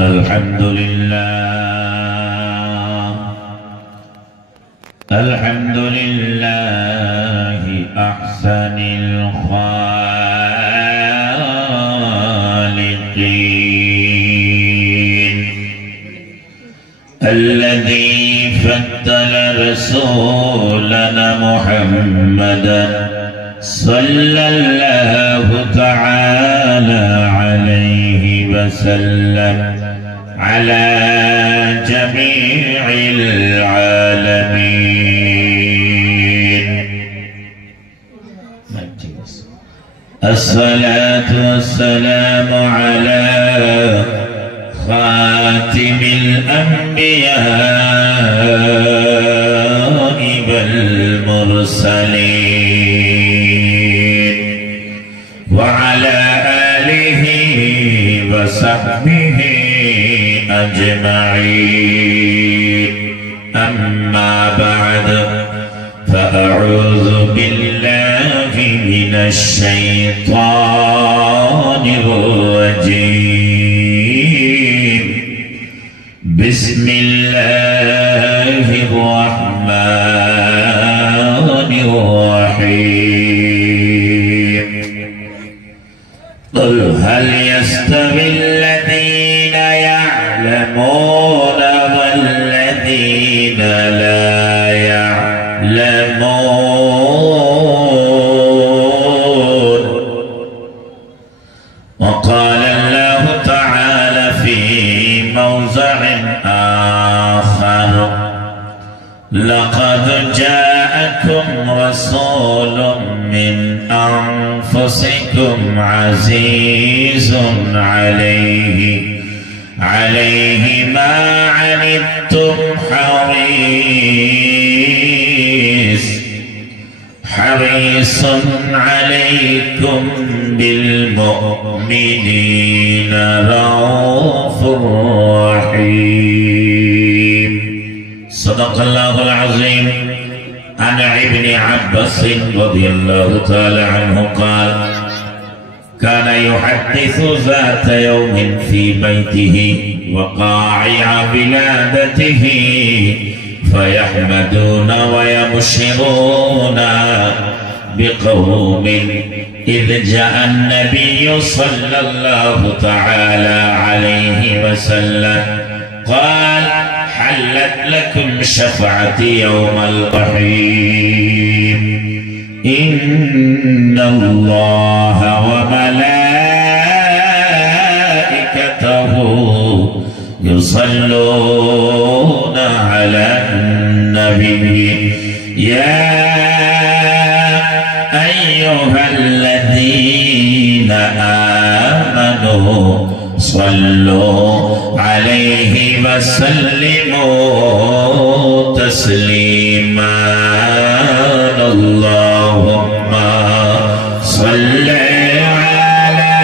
الحمد لله الحمد لله أحسن الخالقين الذي فضل رسولنا محمدا صلى الله تعالى عليه وسلم على جميع العالمين. الصلاة والسلام على خاتم الأنبياء والمرسلين وعلى آله وصحبه أجمعين. أما بعد فأعوذ بالله من الشيطان الرجيم. بسم الله الرحمن الرحيم. قل هل يستوي الذين يعلمون والذين لا يعلمون. وقال الله تعالى في موضع آخر لقد جاءكم رسول من أنفسكم عزيز عليه ما عنتم حريص عليكم بالمؤمنين رؤوف رحيم. صدق الله العظيم. عن ابن عباس رضي الله تعالى عنه قال كان يحدث ذات يوم في بيته وقاعع ولادته فيحمدون ويبشرون بقوم إذ جاء النبي صلى الله تعالى عليه وسلم قال حلت لكم شفاعتي يوم القيامة إن الله وملائكته يصلون على النبي يا أيها الذين آمنوا صلوا عليه وسلموا تسليما. اللهم صل على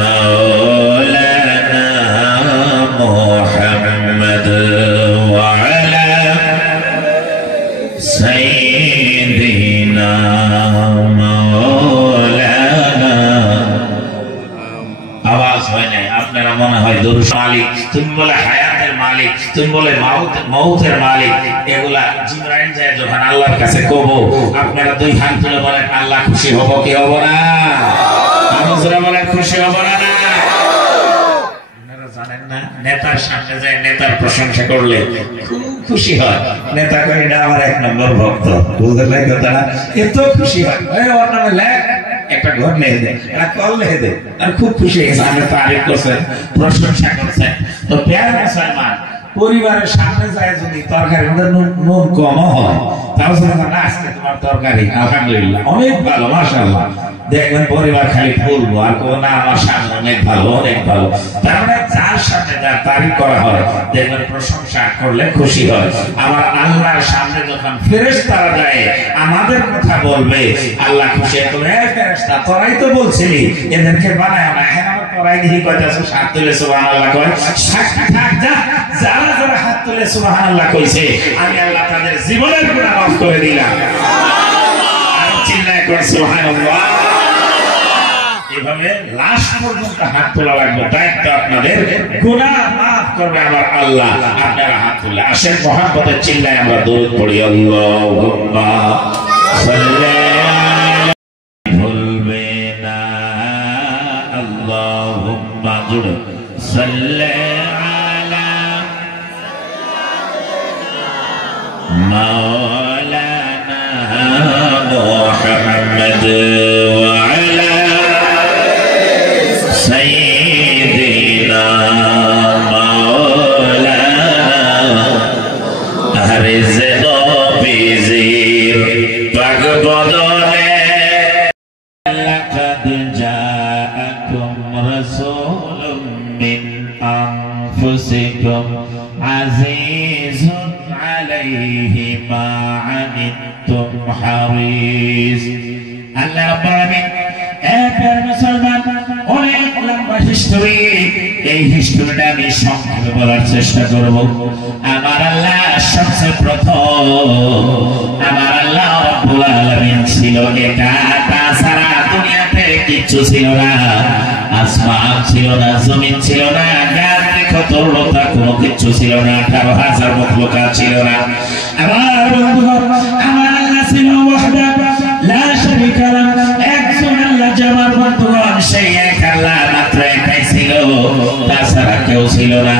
مولانا محمد وعلى سيدنا مولانا. आवाज হয় নাই আপনারা মনে হয় দরুদ মালিক তুমি বলে হায়াতের মালিক তুমি বলে মউতের মালিক এগুলা জিবরাইল যায় যখন আল্লাহর কাছে কব আপনারা দুই হাত তুলে বলেন আল্লাহ খুশি হব কি হব না? আমি জোরে বলেন খুশি হব না? আপনারা জানেন না নেতার সামনে যায় নেতার প্রশংসা করলে খুব খুশি হয়। নেতা কই না আমার এক নম্বর ভক্ত বুঝলেন কথাটা এত খুশি হয় এই ওর নামে লেখ একটা ঘর নিয়ে দে একটা কল নিয়ে দে আর খুব খুশি হয়েছে আমরা তারিফ করছেন প্রশংসা করছেন। তো প্যারা মুসলমান পরিবারের সামনে যায় যদি তরকারি নুন কম হয় তাও না আজকে তোমার তরকারি আলহামদুলিল্লাহ অনেক ভালো মাশাআল্লাহ দেখবেন পরিবার খালি বলবো আর কেউ না আমার সামনে অনেক ভালো অনেক ভালো। তার মানে যার সামনে যার তারিফ করা হয় দেখবেন প্রশংসা করলে খুশি হয়। আমার আল্লাহর সামনে যখন ফেরেশতারা যায় আমাদের কথা বলবে আল্লাহ খুশি হবে। ফেরেশতা তোরাই তো বলছিলি এদেরকে বানায় না এখন আমার তোরাই দিহি কইতাছে হাত তুলে সুবহানাল্লাহ কয় সাক্ষী থাক যা যারা যারা হাত তুলে সুবহানাল্লাহ কইছে আমি আল্লাহ তাদের জীবনের গুনাহ মাফ করে দিলাম। আর চিল্লায় কর সুবহানাল্লাহ। এইভাবে লাশ পর্যন্ত হাত তোলা লাগবে, দায়িত্ব আপনাদের। গুনাহ মাফ করবে আমার আল্লাহ। আপনারা হাত তুলে আসেন, মুহাম্মদের চিল্লায় আমরা দরুদ পড়ি। আল্লাহুম্মা সাল্লি আলা, ভুলবে না, আল্লাহুম্মা জুড়ে সাল্লি আলা মাওলানা মুহাম্মদ ওয়া আলা সাইয়্যিদিনা মাওলানা রিজক বিজির পাক বদলে লাকাদ জাআকুম রাসূলুম মিন আনফুসিকুম আজিজুন আলাইহি মা আনিতুম হারিস। আল্লাহ রাব্বুল আলামিন এর মুসলমান অনেক লম্বা হিস্টরি, এই হিস্টরিটা আমি সংক্ষেপে বলার চেষ্টা করব। আমার আল্লাহ সবচেয়ে প্রথম, আমার আল্লাহ রাব্বুল আলামিন ছিল একা, তাছাড়া দুনিয়াতে কিচ্ছু ছিল না। আসমান ছিল না, জমিন ছিল না, গাছ তরলতা কোনো কিছু ছিল না, 18,000 মখলুকাত ছিল না। আমার বন্ধুগণ, আমার আল্লাহ ছিল ওয়াহদাহু লা শারীকা লাহু, একজন আল্লাহ যার বন্ধুগণ সেই এক আল্লাহ মাত্র একাই ছিল, তাছাড়া কেউ ছিল না।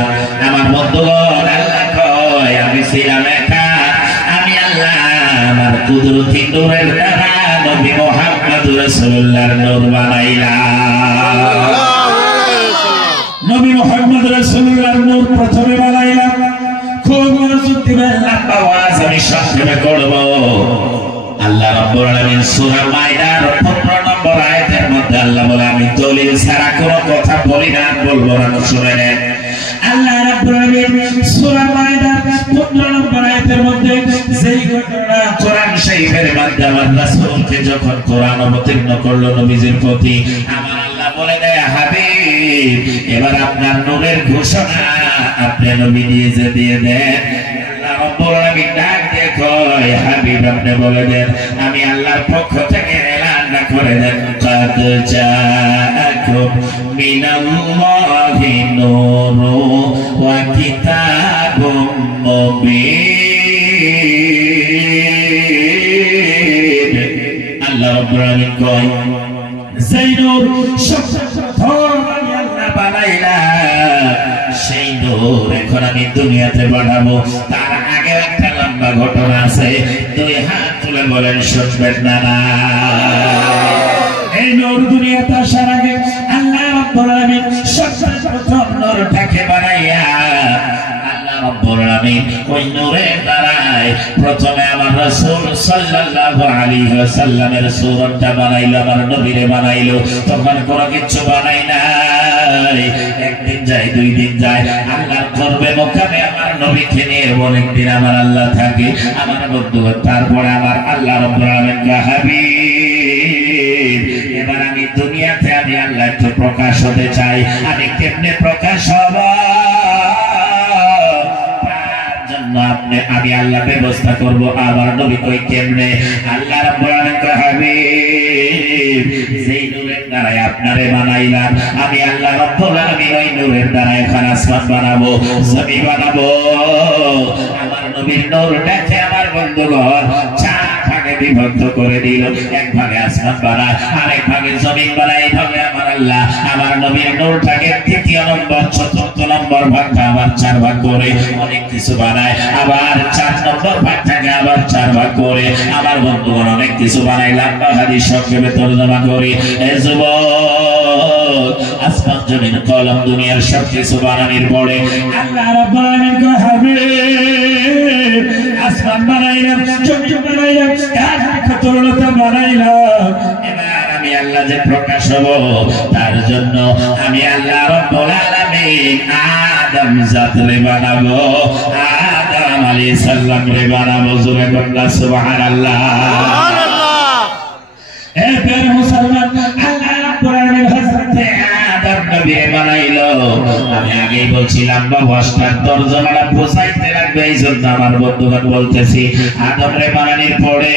আমার বন্ধুগণ, আল্লাহ কয় আমি ছিলাম একা, আমি আল্লাহ আমার কুদরতি নূরের দ্বারা নবী মুহাম্মদ রাসূলুল্লাহর নূর বানাইলাম। নবী মুহাম্মদ রাসূলুল্লাহর নূর প্রথমে বানাইলাম। খুব মনোযোগ দিবেন, লম্বা ওয়াজ আমি সংক্ষেপে করব। আল্লাহ রাব্বুল আলামিন সূরা মাইদার 15 নম্বর আয়াতের মধ্যে আল্লাহ বলে, আমি দলিল ছাড়া কোনো কথা বলি না, বলবো না, শুনে নেন। আল্লাহ রাব্বুল আলামিন সূরা মাইদার 15 নম্বর আয়াতের মধ্যে যেই ঘটনা কোরআন শরীফের মধ্যে আমার রাসূলকে যখন কোরআন অবতীর্ণ করলো নবীজির প্রতি, আমার আল্লাহ বলে দেয়, হাবিব এবার আপনার নূরের ঘোষণা আপনি নবী নিজে দিয়ে দেন। আল্লাহ রাব্বুল আলামিন ডাক দিয়ে কয়, হাবিব আপনি বলে দেন, আমি আল্লাহর পক্ষ থেকে এলান করে দেন, কাদ জাআকুম মিনাল্লাহি নূরুন ওয়া কিতাবুম মুবিন। আল্লাহ রাব্বুল আলামিন কয়, যেই নূর সবচেয়ে আল্লাহ বানাইলাম, সেই নূর এখন আমি দুনিয়াতে বানাবো। তার আগে একটা লম্বা ঘটনা আছে, 2 হাত তুলে বলেন শুনবেন না? এই নূর দুনিয়াতে আসার আগে আল্লাহ রাব্বুল আলামিন সবচেয়ে প্রথম নূরটাকে বানাইয়া আল্লাহ রাব্বুল আলামিন ওই নূরের দ্বারাই প্রথমে আমার রাসূল সাল্লাল্লাহু আলাইহি ওয়াসাল্লামের সুরতটা বানাইলো, আমার নবীরে বানাইলো। তখন কোনো কিছু বানাই নাই। একদিন যায়, 2 দিন যায়, আল্লাহর করবে মোকামে আমার নবীকে নিয়ে অনেকদিন আমার আল্লাহ থাকে, আমার বন্ধু। তারপরে আমার আল্লাহ রাব্বুল আলামিন হাবিব এবার আমি দুনিয়াতে আমি আল্লাহ একটু প্রকাশ হতে চাই। আমি কেমনে প্রকাশ হব? আপনি আমি আল্লাহ ব্যবস্থা করব। আমার নবী কই কেমনে? আল্লাহ রাব্বুল আলামিন হাবিব যেই নূরের দ্বারা আপনারে বানাইলাম, আমি আল্লাহ রাব্বুল আলামিন ওই নূরের দ্বারা এখন আসমান বানাবো, জমিন বানাবো। আমার নবীর নূরটাকে আমার বন্ধুগণ 4 ভাগে বিভক্ত করে দিল। এক ভাগে আসমান বানায়, আরেক ভাগে জমিন বানায়। এইভাবে আমার আল্লাহ আমার নবীর নূরটাকে 3য় নম্বর 4র্থ নম্বর ভাগটা আবার 4 ভাগ করে অনেক কিছু বানায়। আবার 4 নম্বর ভাগটাকে আবার 4 ভাগ করে আমার বন্ধুগণ অনেক কিছু বানায়। লম্বা হাদিস সংক্ষেপে তর্জমা করি। এ যুবক, আসমান জমিন কলম দুনিয়ার সব কিছু বানানোর পরে আল্লাহ রাব্বুল আলামিন হাবিব আসমান বানাইলাম, জমিন বানাইলাম, তরলতা বানাইলাম। এবার আমি আল্লাহ যে প্রকাশ হব, তার জন্য আমি আল্লাহ রাব্বুল আলামিন আদম জাতরে বানাবো, আদম আলাইহিস সালাম রে বানাবো। জোরে বললা সুবহানাল্লাহ। এবার মুসলমান আল্লাহ রাব্বুল আলামিন হযরত আদম নবীকে বানাইলো। আমি আগেই বলছিলাম বাবাস্টার তরজমাটা বোঝাইতে লাগবে, এই জন্য আমার বন্ধুগণ বলতেছি, আদম রে বানানোর পরে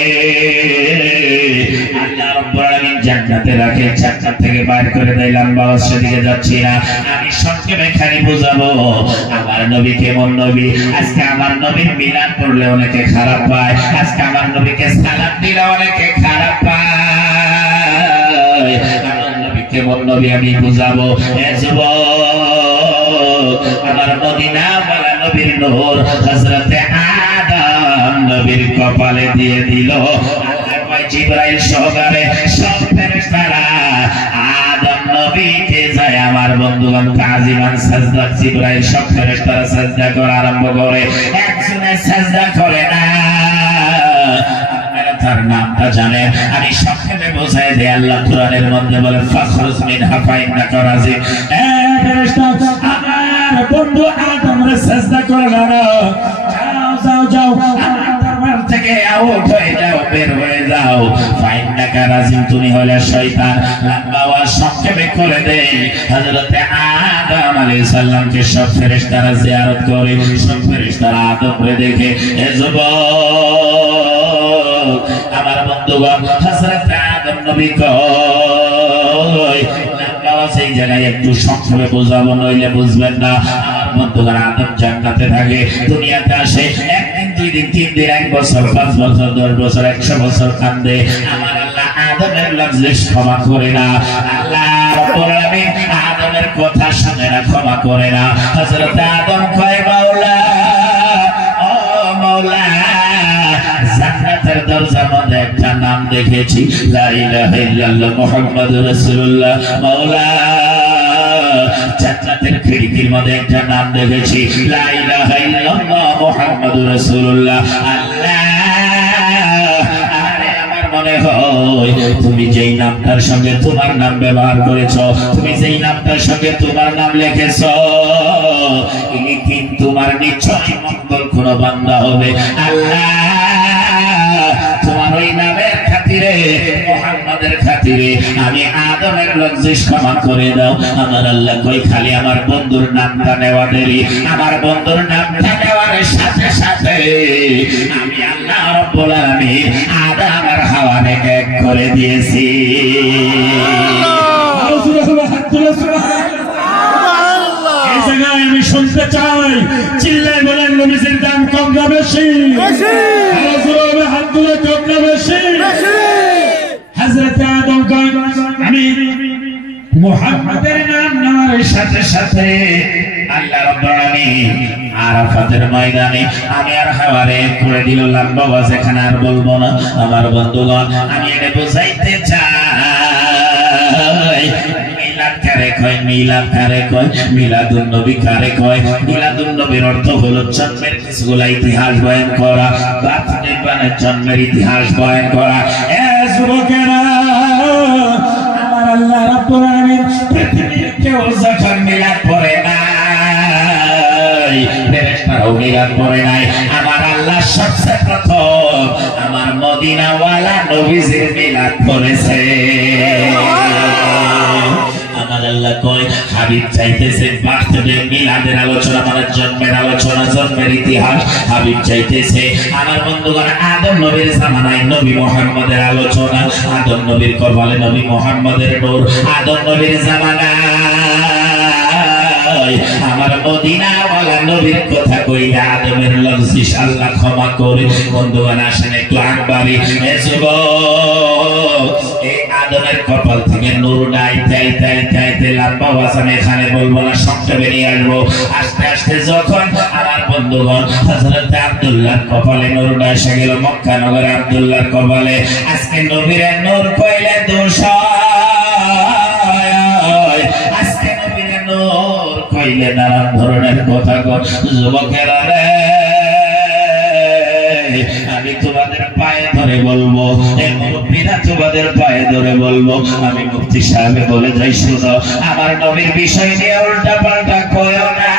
আল্লাহ রাব্বুল আলামিন জান্নাতে রাখে, জান্নাত থেকে বাইর করে দিলাম, বাবা সেদিকে যাচ্ছি না। আমি সংক্ষেপে খালি বোঝাবো আমার নবী কেমন নবী। আজকে আমার নবীর মিলাদ করলে অনেকে খারাপ পায়, আজকে আমার নবীকে সালাম দিলে অনেকে খারাপ পায়। আমার নবী কেমন নবী আমি বুঝাবো। এ যুবক, আমার মদিনা ওয়ালা নবীর নূর হযরতে আদম নবীর কপালে দিয়ে দিল। জিবরাইল সহকারে সব ফেরেশতারা আদম নবীকে যায় আমার বন্ধুগণ কাজিমান সাজদা, জিবরাইল সব ফেরেশতারা সাজদা করা আরম্ভ করে, একজনে সাজদা করে না। আপনারা তার নামটা জানেন, আমি সংক্ষেপে বোঝাই দেই। আল্লাহ কোরআনের মধ্যে বলে ফাখরুজ মিনহা ফাইন্নাকা রাজিম। এ ফেরেশতা, আমার বন্ধু আদমরে সাজদা করে না, যাও যাও যাও থেকে আউট হয়ে যাও, বের হয়ে যাও। ফাইন্নাকা রাজিম, তুমি হলে শয়তান। বাবা সংক্ষেপে করে দেই, হযরতে আদম আলাইহিস সালামকে সব ফেরেশতারা জিয়ারত করে, সব ফেরেশতারা আদমরে দেখে। এ যুবক, আমার বন্ধুগণ হযরতে আদম নবী কই বাবা, সেই জায়গায় একটু সংক্ষেপে বোঝাবো, নইলে বুঝবেন না। আমার বন্ধুগণ আদম জান্নাতে থাকে, দুনিয়াতে আসে, একদিন দুই দিন তিন দিন, 1 বছর 5 বছর 10 বছর 100 বছর কান্দে। আমার আল্লাহ আদমের লজ্জিশ ক্ষমা করে না। আল্লাহ রাব্বুল আলামিন আদমের কথা শুনে না, ক্ষমা করে না। হযরত আদম কয় মাওলা, ও মাওলা, জান্নাতের দরজার মধ্যে একটা নাম দেখেছি, লা ইলাহা ইল্লাল্লাহ মুহাম্মাদুর রাসূলুল্লাহ। মাওলা, জান্নাতের খিড়কির মধ্যে একটা নাম দেখেছি, লা ইলাহা ইল্লাল্লাহ মুহাম্মাদুর রাসূলুল্লাহ। আল্লাহ, আরে আমার মনে হয় তুমি যেই নামটার সঙ্গে তোমার নাম ব্যবহার করেছো, তুমি যেই নামটার সঙ্গে তোমার নাম লিখেছো, এই দিন তোমার নিশ্চয় মঙ্গল কোন বান্দা হবে। আল্লাহ, তোমার ওই নামের খাতিরে, মুহাম্মাদের খাতিরে আমি আদমের লজ্জিশ ক্ষমা করে দাও। আমার আল্লাহ কই খালি আমার বন্ধুর নামটা নেওয়া দেরি, আমার বন্ধুর নামটা নেওয়ার সাথে সাথে আমি আল্লাহ রাব্বুল আলামিন আদম আর হাওয়াকে এক করে দিয়েছি। এই জায়গায় আমি শুনতে চাই, চিল্লায় বলেন নবীজির দাম কম না বেশি? হাত তুলে কম না বেশি? হযরতে আদম কয় আমি মুহাম্মাদের নাম নেওয়ার সাথে সাথে আল্লাহ রাব্বুল আলামিন আরাফাতের ময়দানে আমি আর হাওয়ারে করে দিল। লম্বা ওয়াজ এখানে আর বলবো না। আমার বন্ধুগণ, আমি এটা বোঝাইতে চাই, মিলাদ কারে কয়, মিলাদ কারে কয়, মিলাদুন নবী কারে কয়। মিলাদুন নবীর অর্থ হলো জন্মের কিছুগুলা ইতিহাস বয়ান করা, বার্থডে মানে জন্মের ইতিহাস বয়ান করা। এ যুবকেরা, আমার আল্লাহ রাব্বুল আলামিন পৃথিবীর কেউ যখন মিলাদ পড়ে নাই, ফেরেশতারাও মিলাদ পড়ে নাই, আমার আল্লাহ সবচেয়ে প্রথম আমার মদিনাওয়ালা নবীজির মিলাদ পড়েছে। আমার আল্লাহ কয় হাবিব চাইতেছে বার্থডে মিলাদের আলোচনা, মানে জন্মের আলোচনা, জন্মের ইতিহাস হাবিব চাইতেছে। আমার বন্ধুগণ, আদম নবীর জামানায় নবী মুহাম্মদের আলোচনা, আদম নবীর কপালে নবী মুহাম্মদের নূর, আদম নবীর জামানায় আমার মদিনাওয়ালা নবীর কথা কইলে আদমের লজ্জিশ আল্লাহ ক্ষমা করে। বন্ধুগণ আসেন একটু আকবারি। এ যুবক, এই আদমের কপাল থেকে নূর ডাইতে লম্বা ওয়াজ আমি এখানে বলবো না, সংক্ষেপে নিয়ে আসবো। আস্তে আস্তে যখন আমার বন্ধুগণ হযরত আব্দুল্লাহর কপালে নূর এসে গেল, মক্কা নগরে আব্দুল্লাহর কপালে আজকে নবীর নূর কইলে দোষ, আজকে নবীর নূর কইলে নানান ধরনের কথা কর। যুবকেরা রে, আমি তোমাদের পায়ে ধরে বলবো, মুরব্বীরা তোমাদের পায়ে ধরে বলবো, আমি মুফতি সাহেব বলে যাই, শুনো আমার নবীর বিষয় নিয়ে উল্টা পাল্টা কয়ো না।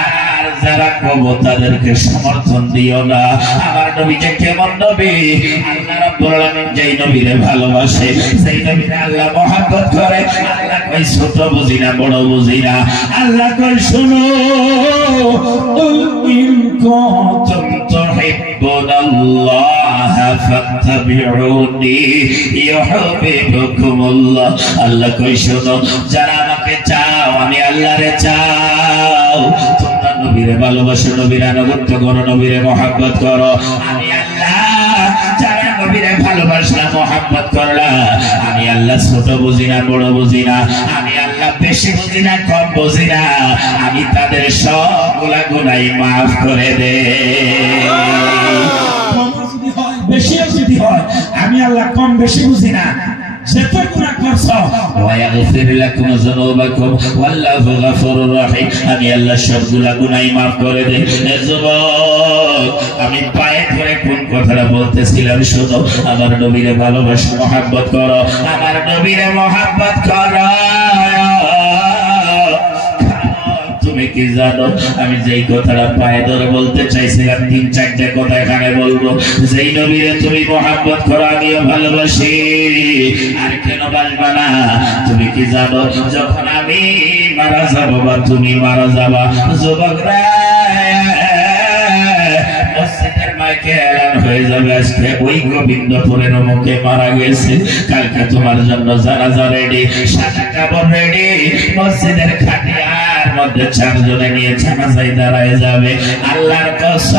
আর যারা রাখবো তাদেরকে সমর্থন দিও না। আমার নবী যে কেমন নবী, আল্লাহ রাব্বুল আলামিন যেই নবীরে ভালোবাসে, সেই নবীরে আল্লাহ মহব্বত করে। আল্লাহ কই ছোট বুঝি না, বড় বুঝি না। আল্লাহ কই শুনো, কুল ইন কুনতুম তুহিব্বুনাল্লাহ ফাত্তাবিউনি ইউহিব্বুকুমুল্লাহ। আল্লাহ কই শুনো, যারা আমাকে চাও, আমি আল্লাহরে চাও, তোমরা নবীরে ভালোবাসো, নবীর আনুগত্য করো, নবীরে মহব্বত করো। আমি আল্লাহ যারা নবীরে ভালোবাসলা, মহব্বত করলা, আমি আল্লাহ ছোট বুঝি না, বড় বুঝি না। আমি আল্লাহ বেশি বুঝি না, কম বুঝি না। আমি তাদের সবগুলা গুনাহ মাফ করে দে। বেশি যদি হয়, আমি আল্লাহ কম বেশি বুঝি না। যত গুনাহ করছো, ওয়ায়াগফির লাকুম যুনুবাকুম ওয়াল্লাহু গফুরুর রহিম। আমি আল্লাহ সবগুলা গুনাহ মাফ করে দেই। যুবক, আমি পায়ে ধরে কোন কথাটা বলতেছিলাম শুনো। আমার নবীরে ভালোবাসো, মহব্বত করো, আমার নবীরে মহব্বত করো। তুমি কি জানো, আমি যেই কথাটা পায়ে ধরে বলতে চাইছিলাম, 3-4টা কথা এখানে বলবো। যেই নবীরে তুমি মহব্বত করো, আমিও ভালোবাসি। আর কেন বাসবা না? তুমি কি জানো, যখন আমি মারা যাবো বা তুমি মারা যাবা, যুবকরা মসজিদের মাইকে এলান হয়ে যাবে, আজকে ওই গোবিন্দপুরের মুখে মারা গেছে, কালকে তোমার জন্য জানাজা রেডি, সাদা কাপড় রেডি, মসজিদের খাটিয়ার মধ্যে 4 জনে নিয়ে জানাজায় দাঁড়ায় যাবে। আল্লাহর কসম,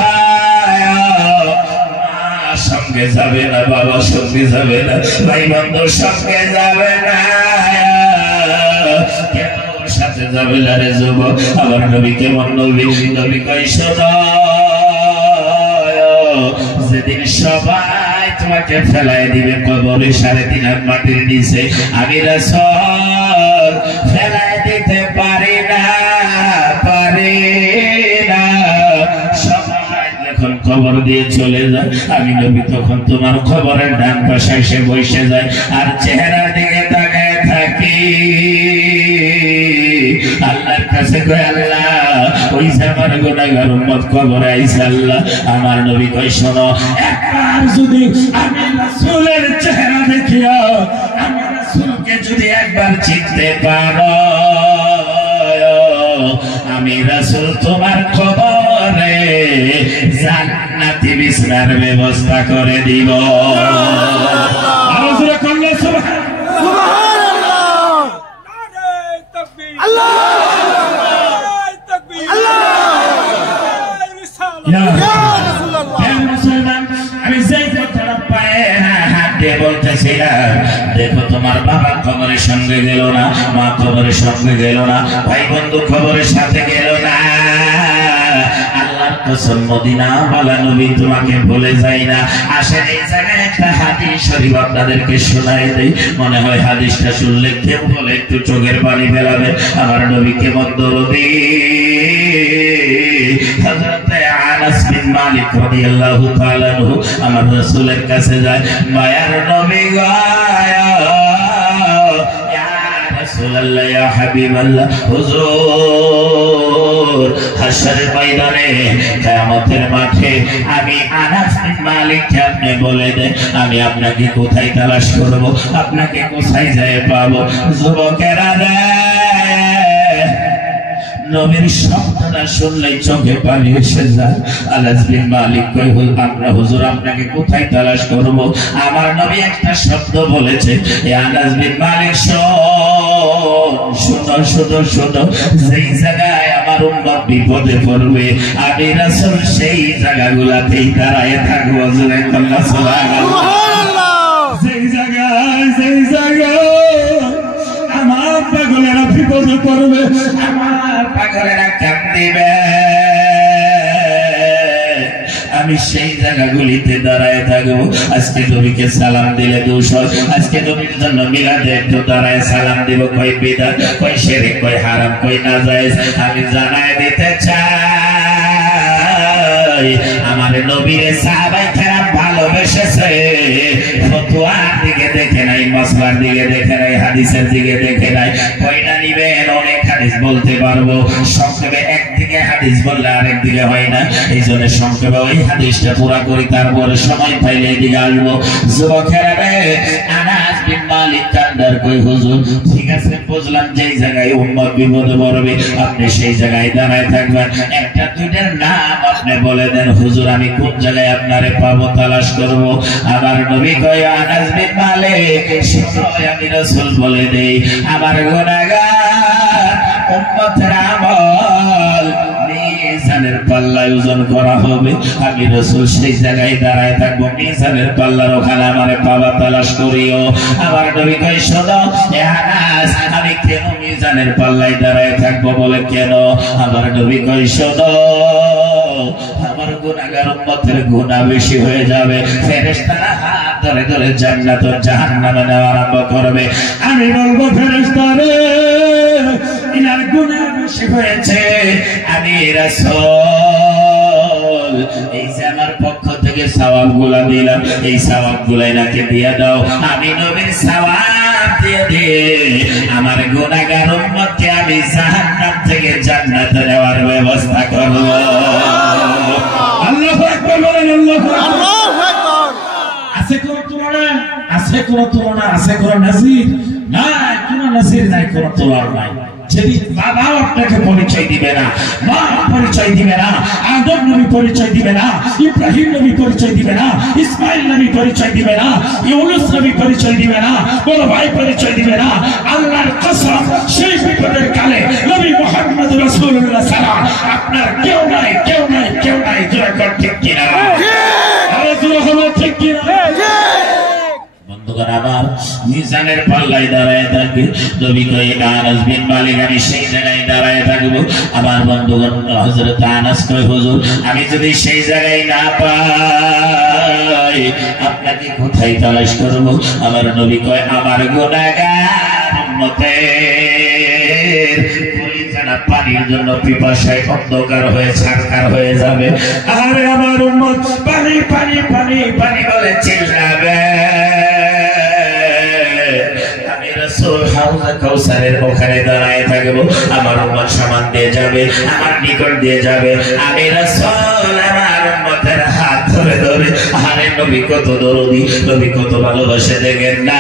সঙ্গে যাবে না, বাবা সঙ্গে যাবে না, ভাই বন্ধু সঙ্গে যাবে না, সাথে যাবে না রে যুবক। আমার নবী কেমন নবী, নবী কই শোনো, যেদিন সবাই তোমাকে ফেলাই দিবে কবরে 3.5 হাত মাটির নিচে, আমি রাসূল ফেলাই দিতে পারি না, পারি না। সবাই যখন কবর দিয়ে চলে যায়, আমি নবী তখন তোমার কবরের ডান পাশে এসে বসে যায়, আর চেহারার দিকে তাকায় থাকি। আল্লাহর কাছে কই, আল্লাহ ওই যে আমার গুনাহগার উম্মত কবরে আইছে, আল্লাহ আমার নবী কই শোনো, একবার যদি আমি রাসূলের চেহারা দেখিয়া, আমি রাসূলকে যদি একবার চিনতে পারো, আমি রাসূল তোমার কবরে জান্নাতি বিছানার ব্যবস্থা করে দিব। আওয়াজ করে কল্লা সুবহানাল্লাহ। দেখো তোমার বাবা খবরের সঙ্গে গেল না, মা খবরের সঙ্গে গেল না, ভাই বন্ধু খবরের সাথে গেল না। আল্লাহর কসম, মদিনা ওয়ালা নবী তোমাকে ভুলে যায় না। আসেন এই জায়গায় একটা হাদিস শরীফ আপনাদেরকে শোনাই দেই, মনে হয় হাদিসটা শুনলে কেউ বলে একটু চোখের পানি ফেলাবে। আমার নবী কেমন দরদী। হযরত আনাস বিন মালিক রাদিয়াল্লাহু তাআলা আনহু আমার রাসূলের কাছে যায়, মায়ার নবী গো, ইয়া রাসূলুল্লাহ, ইয়া হাবিবাল্লাহ, হুজুর হাশরের ময়দানে কিয়ামতের মাঠে আমি আনাস বিন মালিককে আপনি বলে দেন, আমি আপনাকে কোথায় তালাশ করব, আপনাকে কোথায় যায় পাবো। যুবকেরা রে, নবীর শব্দটা শুনলেই চোখে পানি এসে যায়। আনাস বিন মালিক কই, আমরা হুজুর আপনাকে কোথায় তালাশ করব? আমার নবী একটা শব্দ বলেছে, এ আনাস বিন মালিক শোনো, শোনো, শোনো, যেই জায়গায় আমার উম্মত বিপদে পড়বে, আমি রাসূল সেই জায়গাগুলোতেই দাঁড়ায় থাকবো। জোরে আল্লাহ সুবহানাল্লাহ। যেই জায়গায় আমার পাগলেরা বিপদে পড়বে, আমার পাগলেরা কাঁদিবে, আমি সেই জায়গাগুলিতে দাঁড়ায় থাকবো। আজকে নবীকে সালাম দিলে দূষণ, আজকে নবীর জন্য মিলাদে একটু দাঁড়ায় সালাম দিব, কই বিদআত, কই শিরক, কই হারাম, কই নাজায়েজ, আমি জানায় দিতে চাই। আমার নবীর সাহাবায়ে কেরাম ভালোবেসেছে, ফতোয়ার দিকে দেখে নাই, মাসলার দিকে দেখে নাই, হাদিসের দিকে দেখে নাই। কয়টা নিবেন? অনেক হাদিস বলতে পারবো, সংক্ষেপে একদিকে হাদিস বললে আরেক দিকে হয় না। এই জন্য সংক্ষেপে ওই হাদিসটা পুরা করি, তারপরে সময় পাইলে এদিকে আসবো। যুবকেরা রে, আনাস বিন মালিক কান্দার কই হুজুর, ঠিক আছে বুঝলাম যেই জায়গায় উম্মত বিপদে পড়বে আপনি সেই জায়গায় দাঁড়ায় থাকবেন, একটা দুইটার নাম আপনি বলে দেন। হুজুর আমি কোন জায়গায় আপনারে পাবো, তালাশ করব? আমার নবী কয় আনাস বিন মালিক, সময় আমি রাসূল বলে দেই, আমার গুনাহগার উম্মতের আমল মিজানের পাল্লায় ওজন করা হবে, আমি রাসূল সেই জায়গায় দাঁড়ায় থাকবো, মিজানের পাল্লার ওখানে আমারে পাবা, তালাশ করিও। আমার নবী কয় শোনো এ আনাস, আমি কেন মিজানের পাল্লায় দাঁড়ায় থাকবো? বলে কেন? আমার নবী কয় শোনো, আমার গুনাহগার উম্মতের গুনাহ বেশি হয়ে যাবে, ফেরেশতারা হাত ধরে ধরে জান্নাত ও জাহান্নামে নেওয়া আরম্ভ করবে। আমি বলবো ফেরেশতারে ইনার গুনাহ বেশি হয়েছে, আমি রাসূল এই যে আমার পক্ষ থেকে সওয়াবগুলা দিলাম, এই সওয়াবগুলাই নাকি দিয়ে দাও, আমি নবীর সওয়াব দিয়ে দিয়ে আমার গুনাহগার উম্মতকে আমি জাহান্নাম থেকে জান্নাতে নেওয়ার ব্যবস্থা করব। আল্লাহু আকবার বলেন, আল্লাহু আকবার। আছে কোন তুলনা? আছে কোন তুলনা? আছে কোন নজির? নাই, কোন নজির নাই, কোন তুলনা নাই। যেদিন বাবা আপনাকে পরিচয় দিবে না, মা পরিচয় দিবে না, আদম নবী পরিচয় দিবে না, ইব্রাহিম নবী পরিচয় দিবে না, ইসমাইল নবী পরিচয় দিবে না, ইউনুস নবী পরিচয় দিবে না, বড় ভাই পরিচয় দিবে না, আল্লাহর কসম সেই বিপদের কালে নবী মুহাম্মদ রাসূলুল্লাহ সাল্লাল্লাহু আলাইহি ওয়াসাল্লাম আপনার কেউ নাই, কেউ নাই, কেউ নাই। জোরে কর ঠিক কিনা? আরে জোরে হবে ঠিক কিনা? বন্ধুগণ আমার, মিজানের পাল্লায় দাঁড়ায় থাকবে, নবী কয় আনাস বিন মালিক আমি সেই জায়গায় দাঁড়ায় থাকবো। আমার বন্ধুগণ হযরত আনাস কয় হুজুর আমি যদি সেই জায়গায় না পাই আপনাকে কোথায় তালাশ করব? আমার নবী কয় আমার গুনাহগার উম্মতের কলিজাটা পানির জন্য পিপাসায় অন্ধকার হয়ে ছারখার হয়ে যাবে। আরে আমার উম্মত পানি পানি পানি পানি বলে চিল্লাবে। হাউজে কাউসারের ওখানে দাঁড়ায় থাকবো, আমার উম্মত সামান দিয়ে যাবে, আমার নিকট দিয়ে যাবে, আমি রাসূল আমার উম্মতের হাত ধরে ধরে, আরে নবী কত দরদি, নবী কত ভালোবাসে দেখেন না।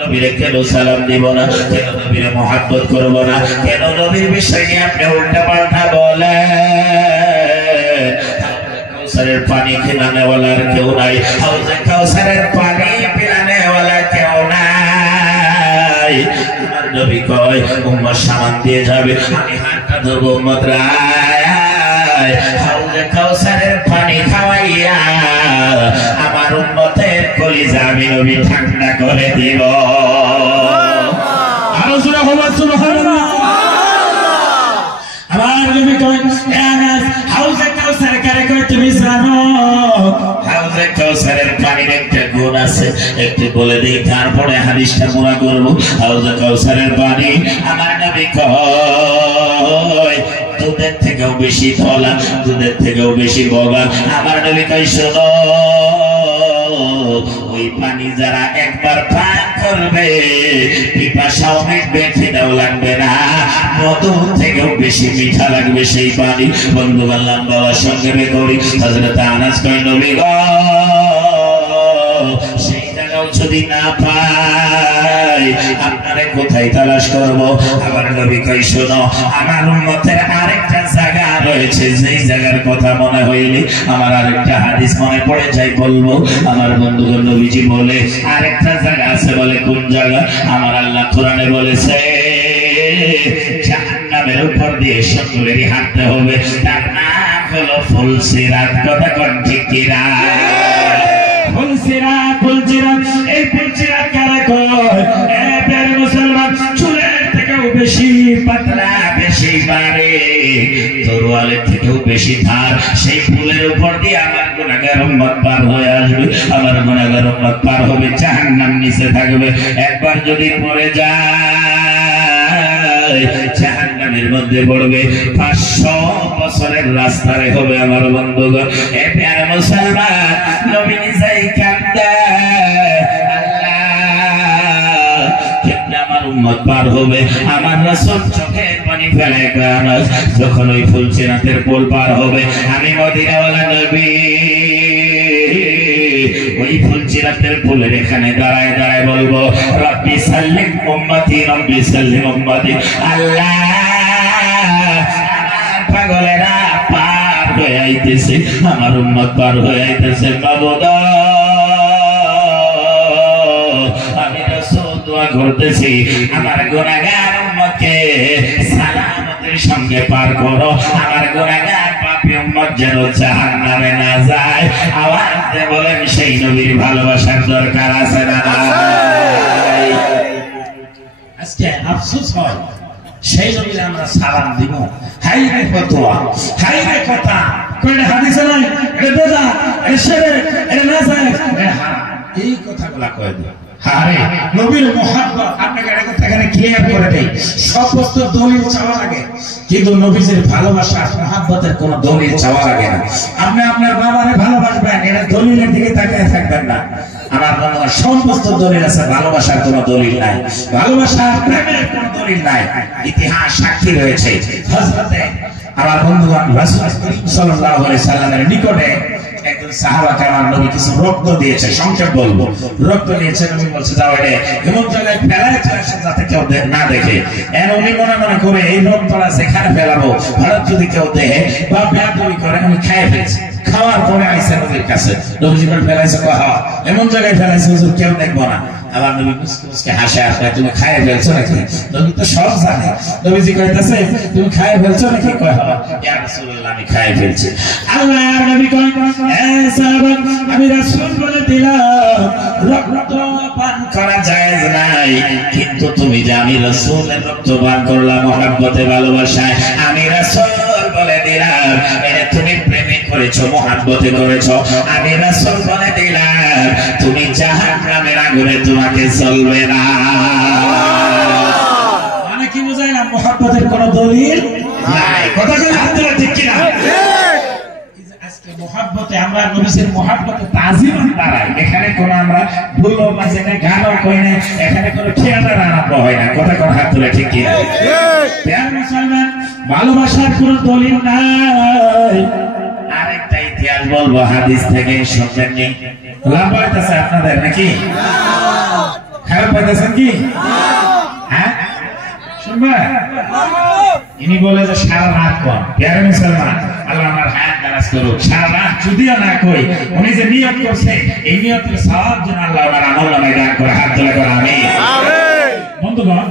নবীরে কেন সালাম দিব না, কেন নবীরে মহব্বত করবো না, কেন নবীর বিষয় নিয়ে আপনি উল্টা পাল্টা বলেন? কাউসারের পানি খেলানে ওয়ালার কেউ নাই, হাউজে কাউসারের পানি পিলানে ওয়ালা কেউ নাই। আমার নবী কয় উম্মত সামান দিয়ে যাবে, আমি হাতটা ধরবো, উম্মত রায় হাউজে কাউসারের পানি খাওয়াইয়া আমার উম্মতের কলিজা আমি নবী ঠান্ডা করে দিব। আরো জোরে হবে সুবহানাল্লাহ। আমার নবী কয় আনাস হাউজে কাউসার কারে কয় তুমি জানো? হাউজে কাউসারের পানির একটা গুণ আছে, একটু বলে দিই তারপরে হাদিসটা পুরা করব। হাউজে কাউসারের পানি আমার নবী কয় দুধের থেকেও বেশি ধলা, দুধের থেকেও বেশি বগা। আমার নবী কয় শোনো, ওই পানি যারা একবার পান করবে পিপাসাও মিটবে, খিদাও লাগবে না, মধুর থেকেও বেশি মিঠা লাগবে সেই পানি। বন্ধু বললাম বাবার সঙ্গে করি, হযরত আনাস কয় নবী গো সেই জায়গাও যদি না পাই আপনারে কোথায় তালাশ করব? আমার নবী কয় শোনো, আমার উম্মতের আরেকটা জায়গা রয়েছে, যেই জায়গার কথা মনে হইলে আমার আরেকটা হাদিস মনে পড়ে যায় বলবো। আমার বন্ধুগণ নবীজি বলে আরেকটা জায়গা আছে, বলে কোন জায়গা? আমার আল্লাহ কোরআনে বলেছে জাহান্নামের উপর দিয়ে সকলেরই হাঁটতে হবে, তার নাম হলো ফুলসিরাত। কথা কোন ঠিক কিনা? ফুলসিরাত, ফুলসিরাত, এই ফুলসিরাত কারে কয়? এ প্রিয় মুসলমান, চুলের থেকেও বেশি পাতলা, বেশি বারিক, তরোয়ালের থেকেও বেশি ধার, সেই ফুলের উপর দিয়ে আমার গুনাহগার উম্মত পার হয়ে আসবে। আমার গুনাহগার উম্মত পার হবে, জাহান্নাম নিচে থাকবে। একবার যদি পড়ে যায় জাহান্নামের মধ্যে পড়বে, 500 বছরের রাস্তায় হবে। আমার বন্ধুগণ এ প্রিয় মুসলমান, নবী নিজেই কাঁদে উম্মত পার হবে। আমার রাসূল চোখের পানি ফেলে গান যখন ওই ফুলসিরাতের পুল পার হবে, আমি মদিনাওয়ালা নবী ওই ফুলসিরাতের পুলের এখানে দাঁড়ায় দাঁড়ায় বলবো, রব্বি সাল্লিম উম্মতি, রব্বি সাল্লিম উম্মতি। আল্লাহ, আমার পাগলেরা পার হয়ে আইতেছে, আমার উম্মত পার হয়ে আইতেছে। মাবুদ, আমি রাসূল দোয়া করতেছি, আমার গুনাহগার উম্মতকে সালামতের সঙ্গে পার করো। আমার গুনাহগার পাপী উম্মত যেন জাহান্নামে না যায়। আওয়াজ দিয়ে বলেন, সেই নবীর ভালোবাসার দরকার আছে না? আজকে আফসোস হয়, সেই নবীর আমরা সালাম দিব, হাই রে ফতোয়া, হাই রে কথা, কয়টা হাদিসে নাই, এটা বেদা, এটা শিরক, এটা নাজায়েজ, এই কথাগুলা কয় দিও। আরে নবীর মুহাব্বত আপনাকে একটা কথা এখানে ক্লিয়ার করে দেই, সমস্ত দলিল চাওয়া লাগে, কিন্তু নবীর ভালোবাসা মুহাব্বতের কোনো দলিল চাওয়া লাগে না। আপনি আপনার বাবারে ভালোবাসবেন, এটা দলিলের দিকে তাকিয়ে থাকবেন না। আমার মনে হয় সমস্ত দলিল আছে, ভালোবাসার কোনো দলিল নাই, ভালোবাসার প্রেমের কোনো দলিল নাই। ইতিহাস সাক্ষী রয়েছে, হযরতে আমার বন্ধুগণ রাসূল সাল্লাল্লাহু আলাইহি সাল্লামের নিকটে একজন সাহাবাকে আমার নবী কিছু রক্ত দিয়েছে, সংক্ষেপ বলবো, রক্ত দিয়েছে। নবী বলছে, যাও এটা এমন জায়গায় ফেলায় যাতে কেউ না দেখে। উনি মনে মনে করে এই রক্তটা যেখানে ফেলাবো, ভারত যদি কেউ দেখে বা বেয়াদবি করে, আমি খেয়ে ফেলছি। খাওয়ার পরে আইসে নবীর কাছে, নবীজি বলে ফেলাইছে, এমন জায়গায় ফেলাইছে হুজুর কেউ দেখবো না। আবার নবী মুস্কি মুস্কি হাসে, আসলে তুমি খাইয়ে ফেলছো নাকি? নবী তো সব জানে। নবীজি কইতাছে, তুমি খাইয়ে ফেলছো নাকি? কয়, হ্যাঁ ইয়া রাসূলুল্লাহ, আমি খাইয়ে ফেলছি। আল্লাহ আর নবী কয়, এ সাহাবা, আমি রাসূল বলে দিলাম রক্ত পান করা জায়েজ নাই, কিন্তু তুমি যে আমি রাসূলের রক্ত পান করলাম মুহাব্বতে ভালোবাসায়, আমি রাসূল বলে দিলাম এটা তুমি প্রেমে করেছো, মুহাব্বতে করেছো। আমি রাসূল বলে দিলাম তুমি জাহান্নামের আগুনে তোমাকে চলবে না। মানে কি বুঝাইলাম? মুহাব্বতের কোনো দলিল নাই। কথা কি হাত ধরে ঠিক কিনা? আজকে মুহাব্বতে আমরা নবীর মুহাব্বতে তাজিম দাঁড়াই, এখানে কোন আমরা ভুলো মাঝে না, গানও কই না, এখানে কোনো থিয়েটার আরম্ভ হয় না। কথা কোন হাত ধরে ঠিক কিনা? প্রিয় মুসলমান, ভালোবাসার কোনো দলিল নাই। আরেকটা ইতিহাস বলবো হাদিস থেকে, শুনবেন নি? লাভ পাইতেছে আপনাদের নাকি? খারাপ পাইতেছেন কি? হ্যাঁ, শুনবেন? ইনি বলে যে সারা রাত কম। প্রিয় মুসলমান, আল্লাহ আমার হায়াত দারাজ করুক। সারা রাত যদিও না কই, উনি যে নিয়ত করছে, এই নিয়তের সওয়াব যেন আল্লাহ আমার আমলনামায় দান করে। হাত তুলে করে আমিন। বন্ধুগণ,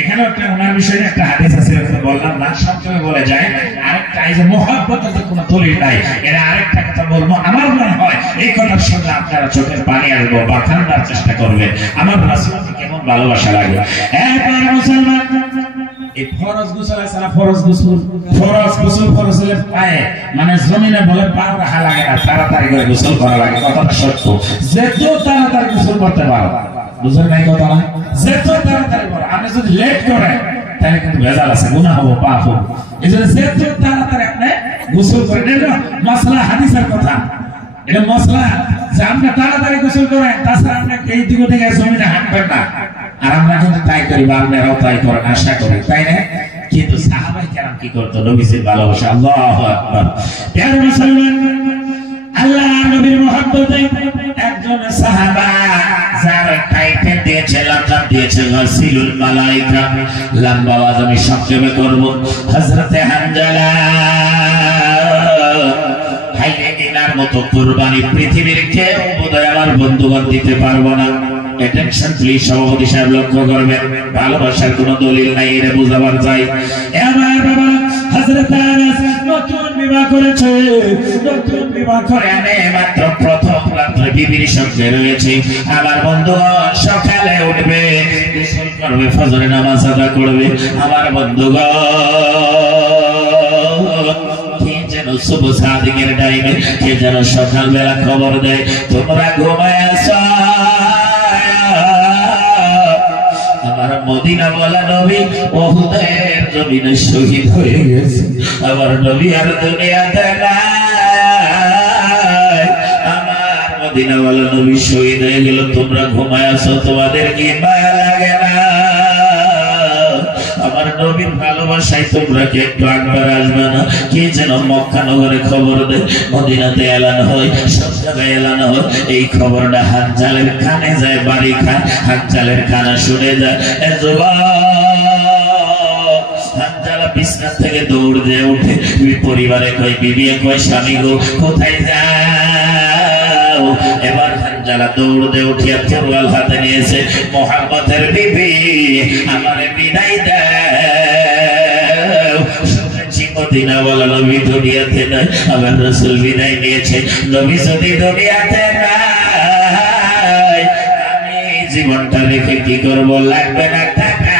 এখানে একটা ওনার বিষয়ে একটা হাদিস আছে, বললাম না, সংক্ষেপে বলে যায়। আরেকটা, এই যে মুহাব্বতের যে কোনো দলিল নাই, এরা আরেকটা কথা বলবো। আমার মনে হয় এই কথার সঙ্গে আপনারা চোখের পানি আসবো বা ঠান্ডার চেষ্টা করবেন। আমার রাসূলকে কেমন ভালোবাসা লাগে। এরপর মুসলমান, এই ফরজ গোসল আছে না, ফরজ গোসল, ফরজ গোসল ফরজের পায়ে মানে জমিনে বলে পা রাখা লাগে না, তাড়াতাড়ি করে গোসল করা লাগে। কথাটা সত্য, যত তাড়াতাড়ি গোসল করতে পারো, বুঝলেন নাই কথা না? যত তাড়াতাড়ি করো, আপনি যদি লেট করেন তাহলে কিন্তু ভেজাল আছে, গুনাহ হবে, পাপ হবে। এই জন্য যত তাড়াতাড়ি আপনি গোসল করেন, এটা মাসলা হাদিসের কথা, এটা মশলা যে আপনি তাড়াতাড়ি গোসল করেন, তাছাড়া আপনি এই দিক থেকে জমিনে হাঁটবেন না। আর আমরা কিন্তু তাই করি, বা আপনারাও তাই করেন, আশা করি, তাই না? কিন্তু সাহাবায়ে কেরাম কি করতো? নবীর ভালোবাসা। আল্লাহু আকবার। প্রিয় মুসলমান, আল্লাহ নবীর মুহাব্বতে একজন সাহাবা যার টাইটেল দিয়েছে, লকাব দিয়েছে রাসূলুল মালায়েকা। লম্বা আওয়াজ আমি সংক্ষেপে করব। হযরতে হানজালা, হাইরে দিনার মতো কুরবানি পৃথিবীর কেউ বোধহয় আমার বন্ধুগণ দিতে পারবো না। অ্যাটেনশন প্লিজ, সভাপতি সাহেব লক্ষ্য করবেন, ভালোবাসার কোনো দলিল নাই, এটা বুঝাবার চাই। আমার বাবা হযরত আনাস নতুন বিবাহ করেছে, নতুন বিবাহ করে আমি মাত্র প্রথম রাত্রে বিবির সঙ্গে রয়েছে। আমার বন্ধুগণ সকালে উঠবে, গোসল করবে, ফজরের নামাজ আদা করবে। আমার বন্ধুগণ শুভ সাদিকের টাইমে কে যেন সকালবেলা খবর দেয়, তোমরা ঘুমায় আছো। আমার মদিনা বলা নবী উহুদের জমিনে শহীদ হয়ে গেছে। আমার নবী আর দুনিয়াতে নাই, আমার মদিনা বলা নবী শহীদ হয়ে গেল। তোমরা ঘুমায় আছো, তোমাদের কি মায়া লাগে না? নবীর ভালোবাসায় তোমরা কি একটু একবার আসবে না? কে যেন মক্কা নগরে খবর দেয়, মদিনাতে এলান হয়, সব জায়গায় এলান হয়, এই খবরটা হাজ্জালের কানে যায়, বাড়ি খায়, হাজ্জালের কানে শুনে যায়। হাজ্জালা বিছানা থেকে দৌড় দিয়ে উঠে পরিবারে কয়, বিবি কয়, স্বামী গো কোথায় যাও? এবার হাজ্জালা দৌড় দিয়ে উঠিয়া তরোয়াল হাতে নিয়েছে, মোহাম্মদের বিবি আমারে বিদায় দাও। মদিনাওয়ালা নবী দুনিয়াতে নাই, আমার রাসূল বিদায় নিয়েছে। নবী যদি দুনিয়াতে নাই, আমি জীবনটা রেখে কি করব? লাগবে না টাকা,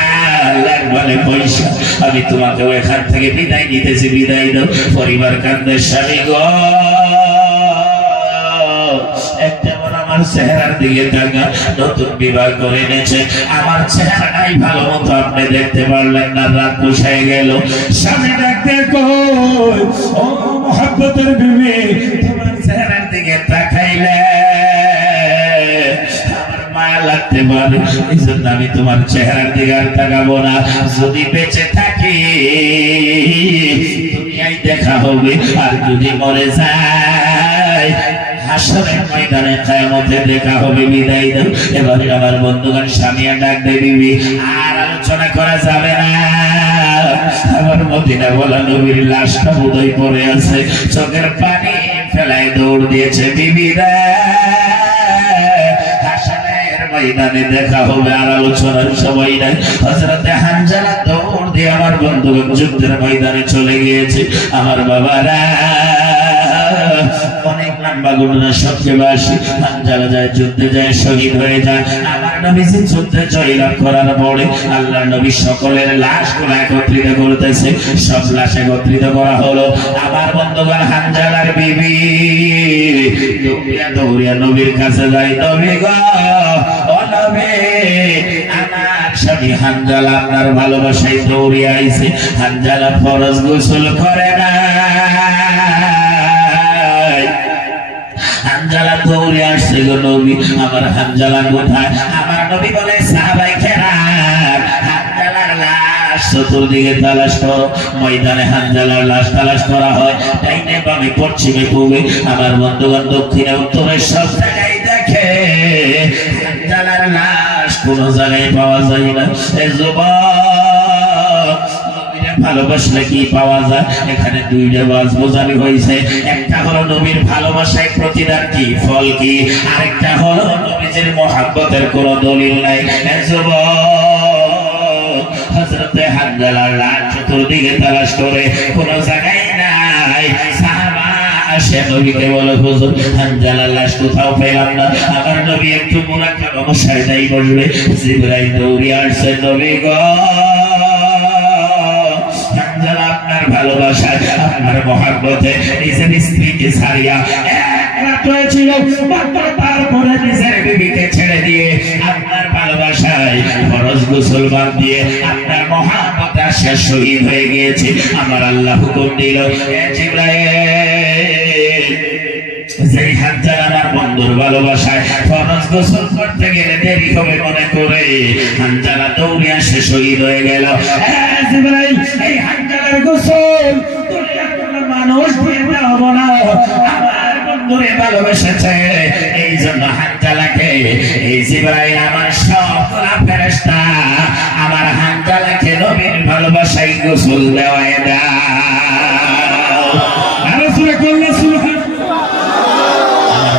লাগবে না পয়সা, আমি তোমাকে এখান থেকে বিদায় নিতেছি, বিদায় দাও। পরিবার কান্দে, স্বামী গো একটা আমার চেহারার দিকে তাকা, নতুন বিবাহ করে এনেছে, আমার চেহারা নাই ভালো মতো আপনি দেখতে পারলেন না, রাত বসে গেল। স্বামী ডাকতে কই, ও মোহাব্বতের বিবি তোমার চেহারার দিকে তাকাইলে আমার মায়া লাগতে পারে, এই জন্য আমি তোমার চেহারার দিকে আর তাকাবো না। যদি বেঁচে থাকি দুনিয়ায় দেখা হবে, আর যদি মরে যায় হাসরের ময়দানে কিয়ামতে দেখা হবে, বিদায় দাও। এবারে আমার বন্ধুগণ স্বামীয়া ডাক দেয়, বিবি আর আলোচনা করা যাবে না, আমার মদিনা বলা নবীর লাশটা বোধহয় পড়ে আছে, চোখের পানি ফেলায় দৌড় দিয়েছে, বিবি রে হাসরের ময়দানে দেখা হবে, আর আলোচনার সময় নাই। হযরতে হানজালা দৌড় দিয়ে আমার বন্ধুগণ যুদ্ধের ময়দানে চলে গিয়েছে। আমার বাবারা অনেক লম্বা ঘটনা, সত্যবাসী হানজালা যায়, যুদ্ধে যায়, শহীদ হয়ে যায়। আমার নবীজি যুদ্ধে জয়লাভ করার পরে আল্লাহর নবী সকলের লাশগুলো একত্রিত করতেছে, সব লাশ একত্রিত করা হলো। আমার বন্ধুগণ হানজালার বিবি দৌড়িয়া দৌড়িয়া নবীর কাছে যায়, নবী গো, ও নবী, আমার স্বামী হানজালা আপনার ভালোবাসায় দৌড়িয়ে আইছে। হানজালা ফরজ গোসল করে না, হানজালা দৌড়ে আসছে গো নবী, আমার হানজালা কোথায়? আমার নবী বলে, সাহাবায়ে কেরাম হানজালার লাশ চতুর্দিকে তালাশ করো। ময়দানে হানজালার লাশ তালাশ করা হয়, ডাইনে বামে পশ্চিমে পূবে, আমার বন্ধুগণ দক্ষিণে উত্তরে সব জায়গায় দেখে, হানজালার লাশ কোন জায়গায় পাওয়া যায় না। এই যুবক ভালোবাসলে কি পাওয়া যায়? এখানে দুইটা ওয়াজ বোঝানো হয়েছে, একটা হলো নবীর ভালোবাসায় প্রতিদান কি, ফল কি, আরেকটা হলো নবীর মহব্বতের কোনো দলিল নাই। হযরতে হানজালার লাশ চতুর্দিকে তালাশ করে কোনো জায়গায় নাই। সাহাবা আসে নবীকে বলে, হুজুর হানজালার লাশ কোথাও পেলাম না। আমার নবী একটু মুরাকাবা মুশাহিদাই বলবে, জিবরাইল দৌড়ে আসছে, নবী গো আপনার ভালোবাসায়, আপনার মহব্বতে নিজের স্ত্রীকে ছাড়িয়া একরাত হয়েছিল, মাত্র তারপরে নিজের বিবিকে ছেড়ে দিয়ে আপনার ভালোবাসায় ফরজ গোসল বাদ দিয়ে আপনার মহব্বতে সে শহীদ হয়ে গিয়েছে। আমার আল্লাহ হুকুম দিল, জিবরাইল যেই হানজালা আমার বন্ধুর ভালোবাসায় ফরজ গোসল করতে গেলে দেরি হবে মনে করে হানজালা দৌড়ে আসে শহীদ হয়ে গেল। জিবরাইল এই হানজালার গোসল দুনিয়ার কোনো মানুষ দিয়ে হবে না, আমার বন্ধুরে ভালোবেসেছে, এই জন্য হানজালাকে এই জিবরাইল আমার সবগুলা ফেরেশতা আমার হানজালাকে নবীর ভালোবাসায় গোসল দেওয়ায় দাও। আর সুরে কল্লা সুবহান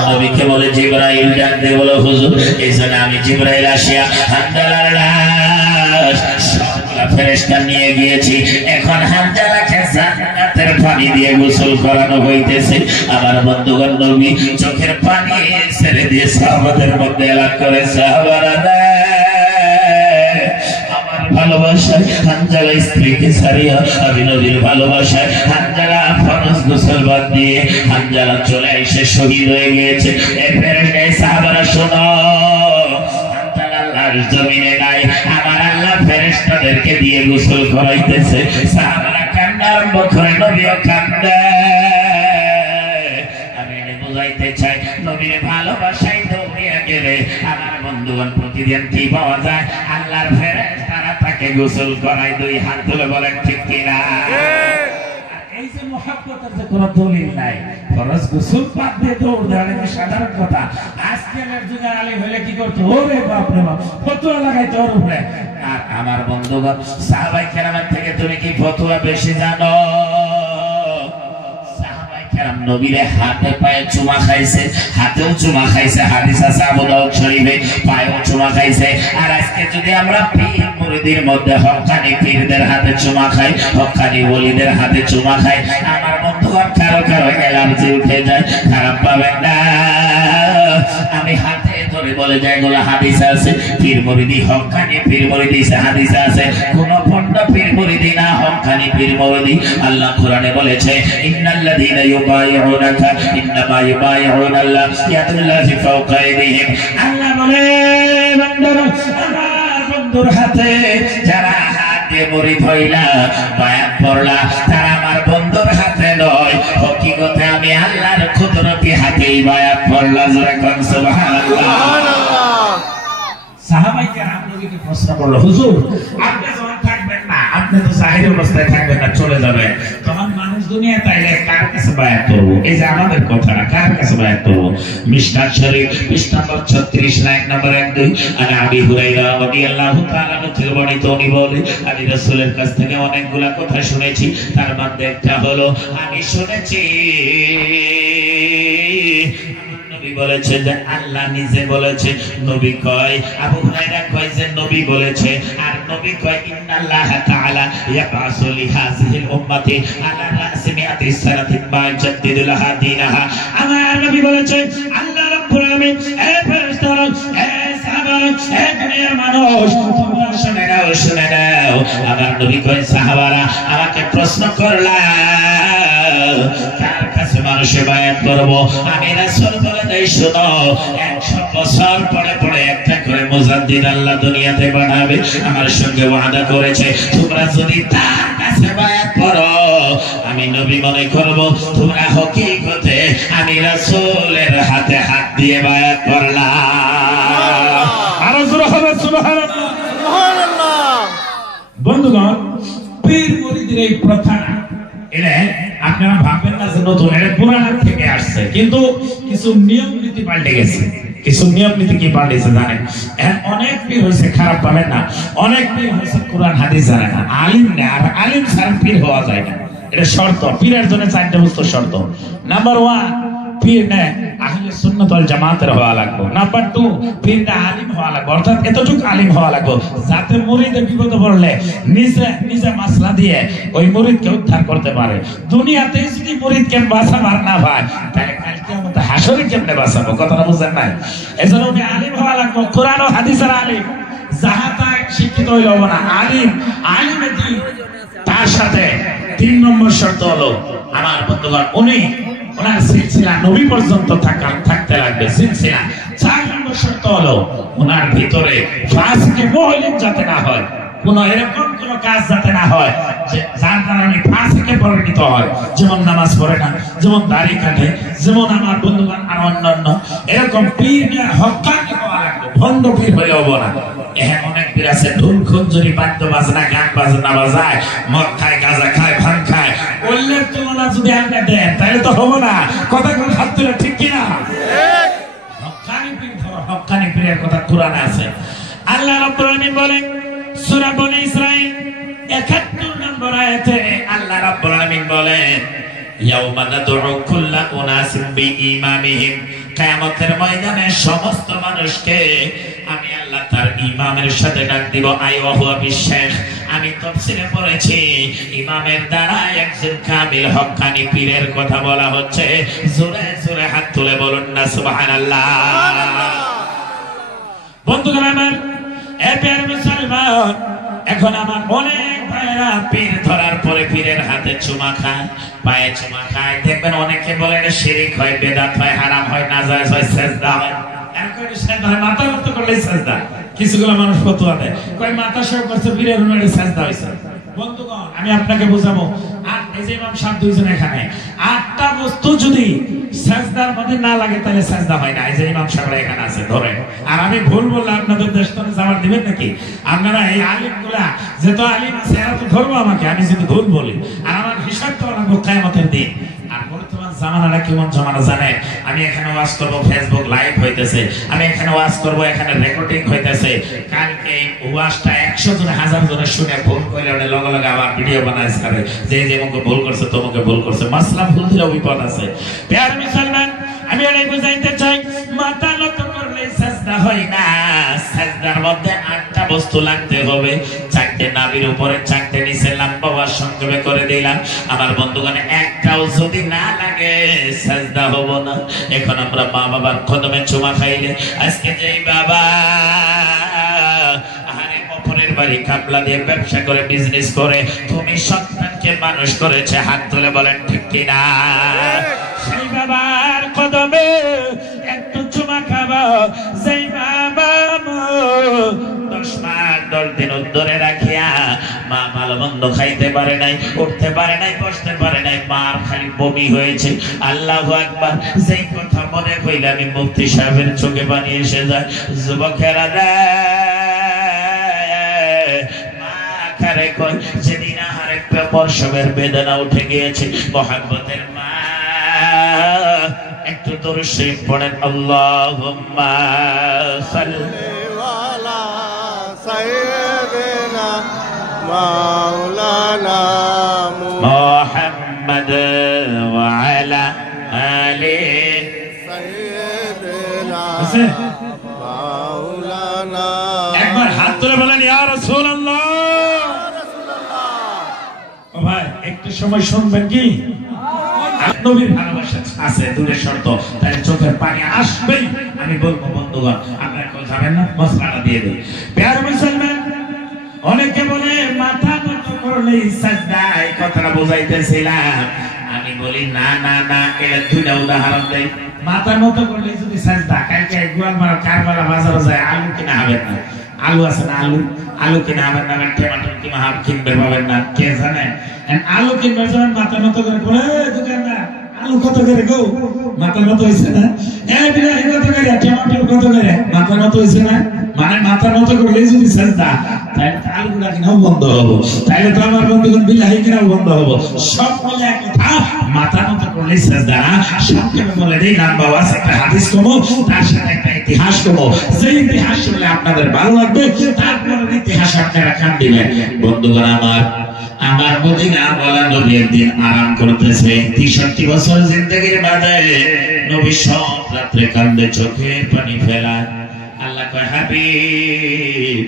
নবীকে বলে, জিবরাইল ডাক দিয়ে বলো, হুজুর এই জন্য আমি জিবরাইল আসিয়া হানজালার লাশ সবগুলা ফেরেশতা নিয়ে গিয়েছি, এখন হানজালাকে জান্নাতের পানি দিয়ে গোসল করানো হইতেছে। আমার বন্ধুগণ নবী চোখের পানি ছেড়ে দিয়ে সাহাবাদের মধ্যে এলান করে, সাহাবারা আমার ভালোবাসায় হানজালা স্ত্রীকে ছাড়িয়া আমি নবীর ভালোবাসায় হানজালা ফরজ গোসল বাদ দিয়ে হানজালা চলে এসে শহীদ হয়ে গিয়েছে। এই ফেরেশতা সাহাবারা শোনো, হানজালার লাশ জমিনে নাই, আমার আল্লাহ ফেরেশতাদেরকে দিয়ে গোসল করাইতেছে। সাহাবারা কান্না আরম্ভ করে, নবীও কান্দে। আমি বুঝাইতে চাই, নবীর ভালোবাসায় দৌড়িয়া গেলে আমার বন্ধুগণ প্রতিদিন কি পাওয়া যায়? আল্লাহর ফেরেশতারা তাকে গোসল করাই, 2 হাত তুলে বলেন ঠিক কিনা? এই যে মহব্বতের যে কোনো দলিল নাই, ফরজ গোসল বাদ দিয়ে দৌড় দেওয়া সাধারণ কথা। আজকালের যুগে আলী হইলে কি করতো? ওরে বাপ রে বাপ, ফতোয়া লাগাইতো ওর উপরে। আর আমার বন্ধুগণ, সাহাবায়ে কেরামের থেকে তুমি কি ফতোয়া বেশি জানো? নবীরে হাতে পায়ে চুমা খাইছে, হাতেও চুমা খাইছে, হাদিস আছে আবু দাউদ শরীফে, পায়েও চুমা খাইছে। আর আজকে যদি আমরা পীর মুরিদের মধ্যে হক্কানি পীরদের হাতে চুমা খাই, হক্কানি ওলিদের হাতে চুমা খাই, আমার বন্ধুগণ কারো কারো অ্যালার্জি উঠে যায়, খারাপ পাবেন না। আমি হাতে ধরে বলে যাই, এগুলো হাদিস আছে, পীর মুরিদি হক্কানি পীর মুরিদি হাদিস আছে, কোন ভণ্ড পীর মুরিদি না, হক্কানি পীর মুরিদি। আল্লাহ কোরআনে বলেছে, ইন্নাল্লাযীনা ইউবাইউনাকা ইন্নামা ইউবাইউনাল্লাহ ইয়াদুল্লাহি ফাওকা আইদিহিম। আল্লাহ বলে, বান্দারা, আমার বন্ধুর হাতে যারা হাত দিয়ে মুরিদ হইলা, বায়াত পড়লা, তারা আমার বন্ধুর হাতে নয়, হকিকতে আমি আল্লাহর কুদরতি হাতেই বায়াত পড়লা। জোরে কোন সুবহানাল্লাহ। সাহাবায়ে কেরাম নবীকে প্রশ্ন করলো, হুজুর আপনি যখন থাকবেন না, আপনি তো জাহির অবস্থায় থাকবেন না, চলে যাবেন, তখন মানুষ দুনিয়া তাইলে কার কাছে বায়াত করব? এই যে আমাদের কথাটা, কার কাছে বায়াত করব? মিশকাত শরীফ পৃষ্ঠা নম্বর 36 লাইন নম্বর 1-2। আর আবি হুরায়রা রাদিয়াল্লাহু তাআলা থেকে বর্ণিত, উনি বলে, আমি রাসূলের কাছ থেকে অনেকগুলা কথা শুনেছি, তার মধ্যে একটা হলো, আমি শুনেছি নবী বলেছে যে আল্লাহ নিজে বলেছে, নবী কয়, আবু হুরায়রা কয় যে নবী বলেছে, আর নবী কয় ইন্নাল্লাহ তাআলা ইয়াবাসু লিহাযিহিল উম্মতি আলা রাসি মিআতি সানাতিন মা ইয়াজদিদু লাহা দীনাহা। আমার নবী বলেছে, আল্লাহ রাব্বুল আলামিন, এ ফেরেশতারা, এ সাহাবারা, এ দুনিয়ার মানুষ, তোমরা শুনে নাও, শুনে নাও। আমার নবী কয়, সাহাবারা আমাকে প্রশ্ন করলা কার কাছে মানুষে বায়াত করব? আমি রাসূল বলে দেই, শোনো, 100 বছর পরে পরে একটা করে মুজাদ্দিদ আল্লাহ দুনিয়াতে বানাবে, আমার সঙ্গে ওয়াদা করেছে, তোমরা যদি তার কাছে বায়াত করো, আমি নবী মনে করব তোমরা হকিকতে আমি রাসূলের হাতে হাত দিয়ে বায়াত করলাম। আর জোরে হবে সুবহানাল্লাহ, সুবহানাল্লাহ। বন্ধুগণ, পীর মুরিদের এই প্রথা এটা আপনারা ভাববেন না যে নতুন, এটা পুরাণ থেকে আসছে, কিন্তু কিছু নিয়ম নীতি পাল্টে গেছে। কিছু নিয়ম নীতি কি পাল্টেছে জানেন? অনেক পীর হয়েছে, খারাপ পাবেন না, অনেক পীর হয়েছে কোরআন হাদিস জানে না, আলিম না, আর আলিম ছাড়া পীর হওয়া যায় না। এটা শর্ত, পীরের জন্য 4টা বস্তু শর্ত। নাম্বার 1, পীর না আহলে সুন্নাত ওয়াল জামাতের হওয়া লাগবে। নাম্বার 2, পীর না আলিম হওয়া লাগবে, অর্থাৎ এতটুকু আলিম হওয়া লাগবে যাতে মুরিদের বিপদে পড়লে নিজে মাসলা দিয়ে ওই মুরিদকে উদ্ধার করতে পারে। দুনিয়াতে যদি মুরিদকে বাঁচাবার না ভাই, তাহলে কালকে আমাদের হাসরে কেমনে বাঁচাবো? কথাটা বুঝেন নাই? এজন্য উনি আলিম হওয়া লাগবে, কোরআন ও হাদিসের আলিম, যাহাতা শিক্ষিত হইল হবে না, আলিম, আলিমে দিন। তার সাথে 3 নম্বর শর্ত হলো, আমার বন্ধুগণ, ওনার সিলসিলা নবী পর্যন্ত থাকতে লাগবে, সিলসিলা। 4 নম্বর শর্ত হলো, ওনার ভিতরে ফাসিকে মুহলিম যাতে না হয়, কোন এরকম কোন কাজ যাতে না হয় যে যার কারণে ফাসিকে পরিণত হয়, যেমন নামাজ পড়ে না, যেমন দাড়ি কাটে, যেমন আমার বন্ধুগণ আর অন্যান্য এরকম পীর হক্কানি হওয়া লাগবে, ভণ্ড পীর হয়ে হবো না। এখন অনেক পীর আছে ঢোল খঞ্জুরি বাদ্য বাজনা গান বাজনা বাজায়, মদ খায়, গাঁজা খায়, ভাং খায়, ওইলের তুলনা যদি আমরা দেন তাহলে তো হবো না। কথা কোন হাত তুলে ঠিক কিনা? হক্কানি পীর ধরো, হক্কানি পীরের কথা কোরআনে আছে। আল্লাহ রাব্বুল আলামিন বলেন সূরা বনী ইসরাঈল 71 নম্বর আয়াতে, আল্লাহ রাব্বুল আলামিন বলেন, ইয়াউমা নাদউ কুল্লা উনাসিন বিইমামিহিম, কিয়ামতের ময়দানে সমস্ত মানুষকে আমি আল্লাহ তার ইমামের সাথে ডাক দিব। আইওয়া হুয়া বিশেখ, আমি তাফসীরে পড়েছি ইমামের দ্বারা একজন কামিল হক্কানি পীরের কথা বলা হচ্ছে। জোরে জোরে হাত তুলে বলুন না সুবহানাল্লাহ। বন্ধুগণ আমার, এর মুসলমান, এখন আমার অনেক ভাইরা পীর ধরার পরে পীরের হাতে চুমা খায়, পায়ে চুমা খায়। দেখবেন অনেকে বলে এটা শিরক হয়, বেদাত হয়, হারাম হয়, নাজায়েজ হয়, সিজদা হয়। এরকম সিজদা হয়, মাথা মতো করলে সিজদা। কিছুগুলো মানুষ ফতোয়া দেয়, কয় মাথা সব করছে পীরের অনুযায়ী সিজদা হইছে। বন্ধুগণ আমি আপনাকে বোঝাবো। আর এই যে ইমাম সাহেব দুইজন এখানে 8টা বস্তু যদি সাজদার মধ্যে না লাগে তাহলে সাজদা হয় না। এই যে ইমাম সাহেব এখানে আছে ধরে, আর আমি ভুল বললে আপনাদের দেশ তো জবাব দিবেন নাকি? আপনারা এই আলিমগুলা যত আলিম আছে এরা তো ধরবো আমাকে আমি যদি ভুল বলি, আর আমার হিসাব তো লাগবো কিয়ামতের দিন। আর বর্তমান জামানাটা কেমন জামানা জানেন? আমি এখানে ওয়াজ করবো, ফেসবুক লাইভ হইতেছে, আমি এখানে ওয়াজ করবো, এখানে রেকর্ডিং হইতেছে। কালকে ওয়াজটা 100 জন 1000 জনে শুনে ভুল করে ওটা লগে লগে আবার ভিডিও বানায় ছাড়ে যে যেমনকে ভুল করছে তোমাকে ভুল করছে। মাসলা ভুল দিলে বিপদ আছে। প্যার মুসলমান আমি এটাই বুঝাইতে চাই, মাথা নত করলে সাজদা হয় না। সাজদার মধ্যে 8টা বস্তু লাগতে হবে। 4টে নাভির উপরে, 4টে নিচে, লম্বা ওয়াজ সংক্ষেপে করে দিলাম। আমার বন্ধুগণ একটাও যদি না লাগে সাজদা হবো না। এখন আমরা মা বাবার কদমে চুমা খাইলে, আজকে যেই বাবা অপরের বাড়ি কামলা দিয়ে ব্যবসা করে বিজনেস করে তুমি সন্তানকে মানুষ করেছে, হাত তুলে বলেন ঠিক কিনা? সেই বাবার কদমে একটু চুমা খাবো, সেই বাবা 10 মাস 10 দিন ধরে রাখিয়া মা ভালো মন্দ খাইতে পারে নাই, উঠতে পারে নাই, বসতে পারে নাই, মার খালি বমি হয়েছে। আল্লাহু আকবার। যেই কথা মনে হইলে আমি মুফতি সাহেবের চোখে পানি এসে যায়। যুবকেরা যেদিন আহারে প্রসবের বেদনা উঠে গিয়েছে, মহব্বতের মা একটু দরুদ শরীফ পড়েন। আল্লাহুম্মা সাল্লি আলা সাইয়্যিদিনা মাওলানা মুহাম্মদ ওয়া আলা আলি সাইয়্যিদিনা মাওলানা। একবার হাত তুলে বলেন ইয়া রাসূলুল্লাহ। ভাই একটু সময় শুনবেন কি? নবীর ভালোবাসা আছে দূরের শর্ত, তাই চোখের পানি আসবেই। আমি বলবো বন্ধুগণ আপনারা কেউ যাবেন না, মশলাটা দিয়ে দিই। প্যার মুসলমান অনেকে বলে মাথা নত করলেই সাজদা, এই কথাটা বোঝাইতেছিলাম। আমি বলি না না না, এটা দুইটা উদাহরণ দেই। মাথা নত করলেই যদি সাজদা, কালকে গোয়ালপাড়া কারবালা বাজারে যায় আলু কিনা হবেন না, আলু আছে না, আলু কিনা হবেন না, টমেটো কিনবে পাবেন না, কে জানে? আলু কিনবে যখন মাথা নত করে বলে দোকানদার আলু কত করে গো? মাথা নত হয়েছে না? বিলাহি কত করে, টমেটো কত করে? মাথা নত হয়েছে না? মানে মাথা নত করলেই যদি সাজদা, তাহলে আলু গুলা কিনাও বন্ধ হবো, তাহলে তো আমার বন্ধুগণ বিলাহি কিনাও বন্ধ হবো। সব মিলে এক কথা, মাথা নত করলেই সাজদা। সংক্ষেপে বলে দিই, নাম্বার ওয়ান একটা হাদিস কমো, তার সাথে একটা ইতিহাস কমো। যে ইতিহাস শুনলে আপনাদের ভালো লাগবে, তারপরে ইতিহাস আপনারা কান দিবেন। বন্ধুগণ আমার মদিনা বলা নবী একদিন আরাম করতেছে। 63 বছর জিন্দেগির বাদে নবী সব রাত্রে কান্দে, চোখে পানি ফেলায়। আল্লাহ কয় হাবিব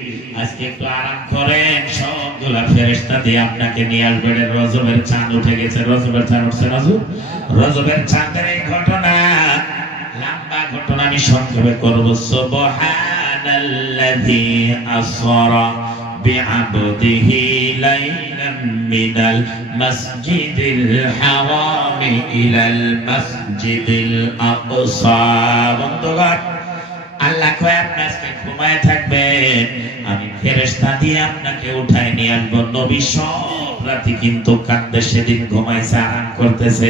আজকে একটু আরাম করেন, সবগুলা ফেরেশতা দিয়ে আপনাকে নিয়ে আসবে। রজবের চাঁদ উঠে গেছে। রজবের চাঁদ উঠছে, রজবের চাঁদের এই ঘটনা, লম্বা ঘটনা আমি সংক্ষেপে করব। সুবহানাল্লাযী আসরা بعبده ليلا من المسجد الحرام إلى المسجد الأقصى। বন্ধুগণ আল্লাহ কয় আপনি আজকে ঘুমায় থাকবেন, আমি ফেরেশতা দিয়ে আপনাকে উঠায় নিয়ে আসবো। নবী সব রাতে কিন্তু কাঁদে, সেদিন ঘুমাইছে, আরাম করতেছে।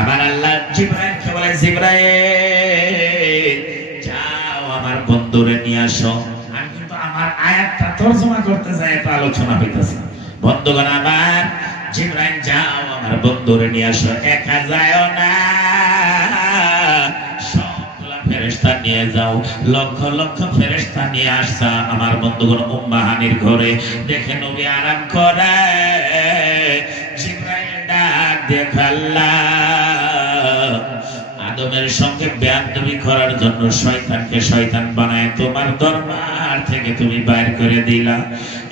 আমার আল্লাহ জিবরাইলকে বলে, জিবরাইল যাও আমার বন্ধুরে নিয়ে আসো। আমার আয়াতটা তরজমা করতে যায়, এটা আলোচনা হইতেছে। বন্ধুগণ আমার, জিবরাইল যাও আমার বন্ধুরে নিয়ে আসো। একা যাও না, সবগুলা ফেরেশতা নিয়ে যাও। লক্ষ লক্ষ ফেরেশতা নিয়ে আসছা আমার বন্ধুগণ উম্মাহানির ঘরে। দেখে নবী আরাম করে, জিবরাইল ডাক দেখে আল্লাহ আদমের সঙ্গে বেয়াদবি করার জন্য শয়তানকে শয়তান বানায় তোমার দরবার থেকে তুমি বাইর করে দিলা।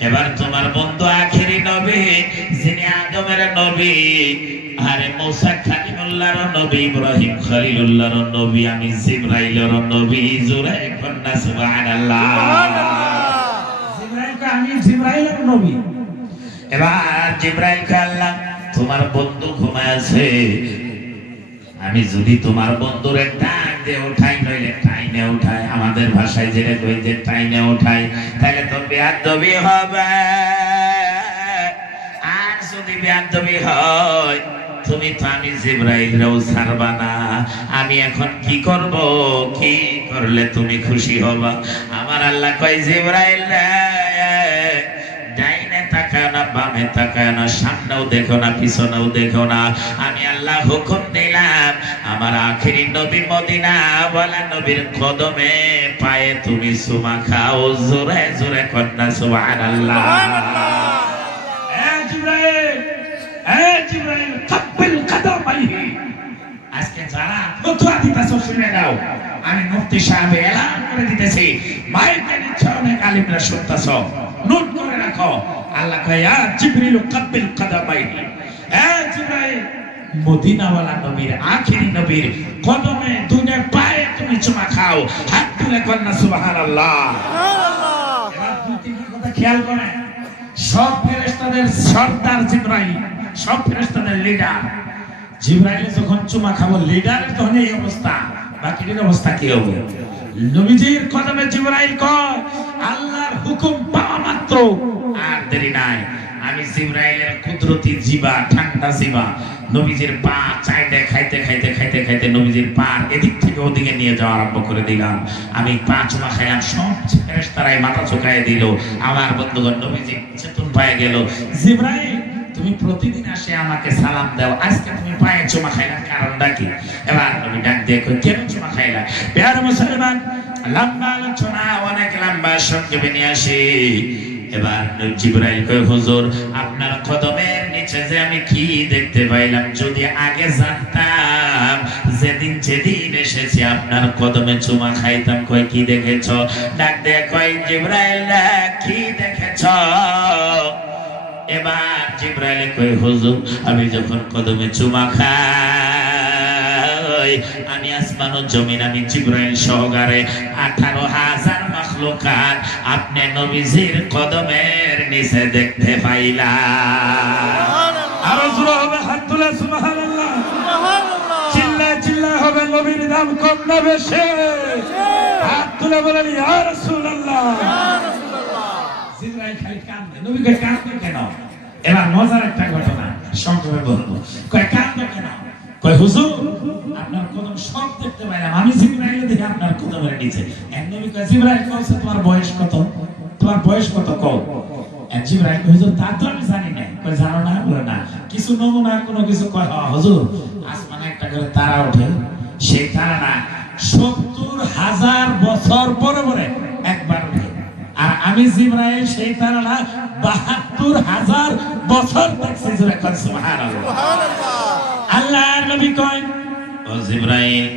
এবার তোমার বন্ধু আখেরি নবী, যিনি আদমের নবী, আরে মুসা কালিমুল্লাহর নবী, ইব্রাহিম খলিলুল্লাহর নবী, আমি জিবরাইলের নবী। জোরে কন্না সুবহানাল্লাহ। জিবরাইলকে আমি জিবরাইলের নবী। এবার জিবরাইলকে আল্লাহ, তোমার বন্ধু ঘুমায় আছে, আমি যদি তোমার বন্ধুরে ডাক দিয়ে উঠাই, নইলে টাইনে উঠাই, আমাদের ভাষায় যেটা কই যে টাইনে উঠাই, তাহলে তো বেয়াদবি হবে। যদি বেয়াদবি হয়, তুমি তো আমি জিবরাইলও ছাড়বা না। আমি এখন কি করব? কি করলে তুমি খুশি হবা? আমার আল্লাহ কয়, জিবরাইল ডাইনে তাকায় না, বামে তাকায় না, সামনেও দেখো না, পিছনেও দেখো না। আমি আল্লাহ হুকুম দিলাম, আমার আখেরি নবী মদিনা ওয়ালা নবীর কদমে পায়ে তুমি চুমা খাও। জোরে জোরে কন্যা সুবহানাল্লাহ। জিবরাইল কাব্বিল কাদামাইহি। আজকে যারা ফতোয়া দিতেছ শুনে নাও, আমি মুফতি সাহেব এলান করে দিতেছি, মাইকে নিচ্ছে অনেক আলিমরা শুনতেছ, নোট করে রাখো। আল্লাহ কয়, ইয়া জিবরিল কাব্বিল কাদামাইহি। জিবরাইল মদিনাওয়ালা নবীর আখেরি নবীর কদমে দুনে পায়ে তুমি চুমা খাও। হাত তুলে কন্যা সুবহানাল্লাহ। এবার দুই তিনটা কথা খেয়াল করে, সব ফেরেশতাদের সর্দার জিবরাইল, সব ফেরেশতাদের লিডার জিবরাইল। যখন চুমা খাবো লিডারের তখন এই অবস্থা, বাকিদের অবস্থা কি হবে? নবীজির কদমে জিবরাইল কয়, আল্লাহর হুকুম পাওয়া মাত্র আর দেরি নাই, আমি জিবরাইলের কুদরতি জিবা, ঠান্ডা জিবা নবীজির পা চাইতে খাইতে খাইতে খাইতে খাইতে নবীজির পা এদিক থেকে ওদিকে নিয়ে যাওয়া আরম্ভ করে দিলাম। আমি পা চুমা খাইলাম, সব ফেরেশতারাই মাথা ঝুঁকায় দিল। আমার বন্ধুগণ, নবীজি চেতন পায়ে গেল। জিবরাইল, তুমি প্রতিদিন আসে আমাকে সালাম দাও, আজকে তুমি পায়ে চুমা খাইলাম, কারণটা কি? এবার নবী ডাক দিয়ে কই, কেন চুমা খাইলা? প্রিয় মুসলমান, লম্বা আলোচনা অনেক লম্বা, সংক্ষেপে নিয়ে আসি। এবার জিবরাইল কই, হুজুর আপনার কদমের নিচে যে আমি কি দেখতে পাইলাম, যদি আগে জানতাম, যেদিন যেদিন এসেছি আপনার কদমে চুমা খাইতাম। কই, কি দেখেছ? ডাক দিয়ে কই, জিবরাইল কি দেখেছ? এবার জিবরাইল কই, হুজুর আমি যখন কদমে চুমা খাই, আমি আসমান ও জমিন, আমি জিবরাইল সহকারে 18,000 মাখলুকাত আপনি নবীজির কদমের নিচে দেখতে পাইলাম। আর জোরে হবে হাত তুলে সুবহানাল্লাহ, চিল্লা চিল্লা হবে, নবীর নাম কম না বেশি? হাত তুলে বলেন ইয়া রাসূলুল্লাহ। জিবরাইল খালি কাঁদে, নবীকে কাঁদতে কেন? এবার মজার একটা ঘটনা সংক্ষেপে বলবো। কয়, কাঁদতে কেন? কয়, হুজুর আপনার কদম সব দেখতে পাইলাম, আমি জিবরাইল দেখি আপনার কদমের নিচে। এক নবী কয়, জিবরাইল কইছে তোমার বয়স কত? তোমার বয়স কত কও? এক জিবরাইল কয়, হুজুর তা তো আমি জানি না। কয়, জানো না? বলে না, কিছু নমুনা কোনো কিছু। কয়, হুজুর আসমানে একটা করে তারা ওঠে, সেই তারা না 70,000 বছর পরে পরে একবার ওঠে। আর আমি জিবরাইল সেই তারাটা 72,000 বছর দেখছি। জোরে কর সুবহানাল্লাহ। আল্লাহর নবী কয়, ও জিবরাইল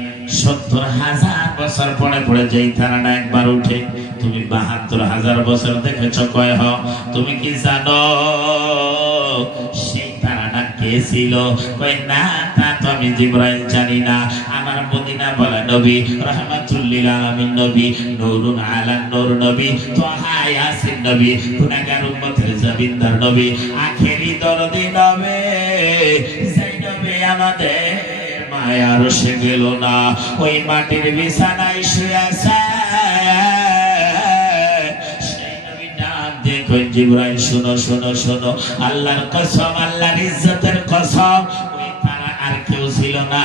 70,000 বছর পরে পরে যেই তারাটা একবার উঠে, তুমি 72,000 বছর দেখেছো? কয়, হ। তুমি কি জানো সেই তারাটা কে ছিল? কয়, না তা তো আমি জিবরাইল জানি না। আমার মদিনা বলা নবী, রাহমাতুল লিল আলামিন নবী, নূরুন আলা নূর নবী, তাহা ইয়াসিন নবী, গুনাহগার উম্মতের জবিন্দার নবী, আখেরি দরদি নবী, যেই নবী আমাদের মায়ার সে গেল না, ওই মাটির বিছানায় শুয়ে আছে। সেই নবী ডাক দিয়ে কই, জিবরাইল শোনো শোনো শোনো, আল্লাহর কসম, আল্লাহর ইজ্জতের কসম, ওই তারা আর কেউ ছিল না,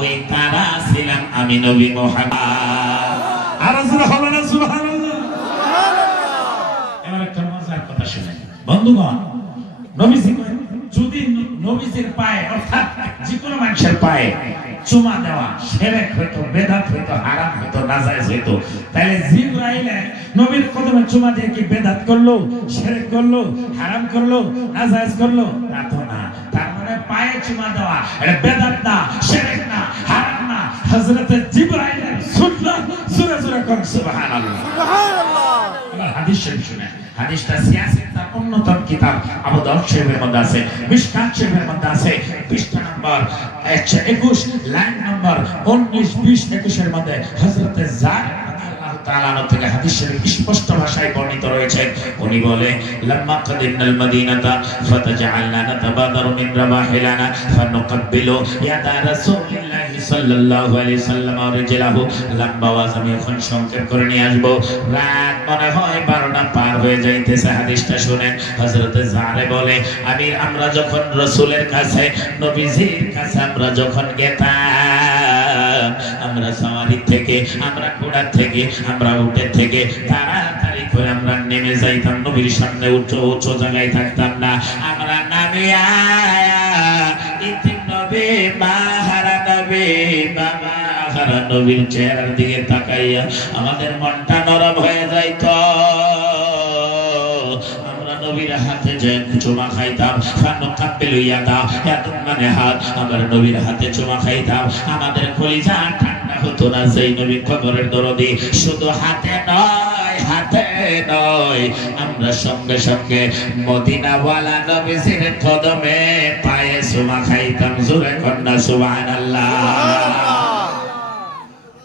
ওই তারা ছিলাম আমি নবী মুহাম্মদ। আর জোরে হবে না সুবহানাল্লাহ। এবার একটা মজার কথা শুনেন বন্ধুগণ। নবীজি যদি নবীজির পায়ে, অর্থাৎ যে কোনো মানুষের পায়ে চুমা দেওয়া শিরক হইতো, বেদাত হইতো, হারাম হইতো, নাজায়েজ হইতো, তাহলে জিবরাইল নবীর কদমে চুমা দিয়ে কি বেদাত করলো, শিরক করলো, হারাম করলো, নাজায়েজ করলো? তা তো না। তার মানে পায়ে চুমা দেওয়া এটা বেদাত না, শিরক না, হারাম না, হযরত জিবরাইলের সুন্নাত। জোরে জোরে কর সুবহানাল্লাহ। সুবহানাল্লাহ। এবার হাদিস শরীফ শুনেন। হাদিসটা সিয়াসের তার অন্যতম কিতাব আবু দাউদ শরীফের মধ্যে আছে, মিশকাত শরীফের মধ্যে আছে, পৃষ্ঠা নম্বর 121, লাইন নম্বর 19, 20, 21 এর মধ্যে হযরত যায়েদ রাদিয়াল্লাহু তাআলা থেকে হাদিস শরীফ স্পষ্ট ভাষায় বর্ণিত রয়েছে। উনি বলে, লাম্মা কাদিমনাল মদিনাতা ফাতাজআলনা নাতাবাদারু মিন রাবাহিলানা ফানুকাব্বিলু ইয়াদা রাসূলিল্লাহি সাল্লাল্লাহু আলাইহি সাল্লাম রিজলাহু। লম্বা ওয়াজ আমি এখন সংক্ষেপ করে নিয়ে আসবো। রাত মনে হয় 12টা পার হয়ে যাইতেছে। হাদিসটা শুনেন, হযরতে জারে বলে আমরা যখন রাসূলের কাছে নবীজির কাছে আমরা যখন গেতাম, আমরা সাওয়ারি থেকে, আমরা ঘোড়া থেকে, আমরা উটে থেকে তাড়াতাড়ি করে আমরা নেমে যাইতাম, নবীর সামনে উঁচু উঁচু জায়গায় থাকতাম না। আমরা নামে নবী মাহারা নবী বাবা নবীর চেহারার দিকে তাকাইয়া আমাদের মনটা নরম হয়ে যাইত। আমরা নবীর হাতে যে চুমা খাইতাম, মানে হাত, আমরা নবীর হাতে চুমা খাইতাম, আমাদের কলিজা ঠান্ডা হতো না। সেই নবী কবরের দরদি শুধু হাতে নয়, হাতে নয়, আমরা সঙ্গে সঙ্গে মদিনাওয়ালা নবীর কদমে পায়ে চুমা খাইতাম। জোরে কন্যা সুবহানাল্লাহ।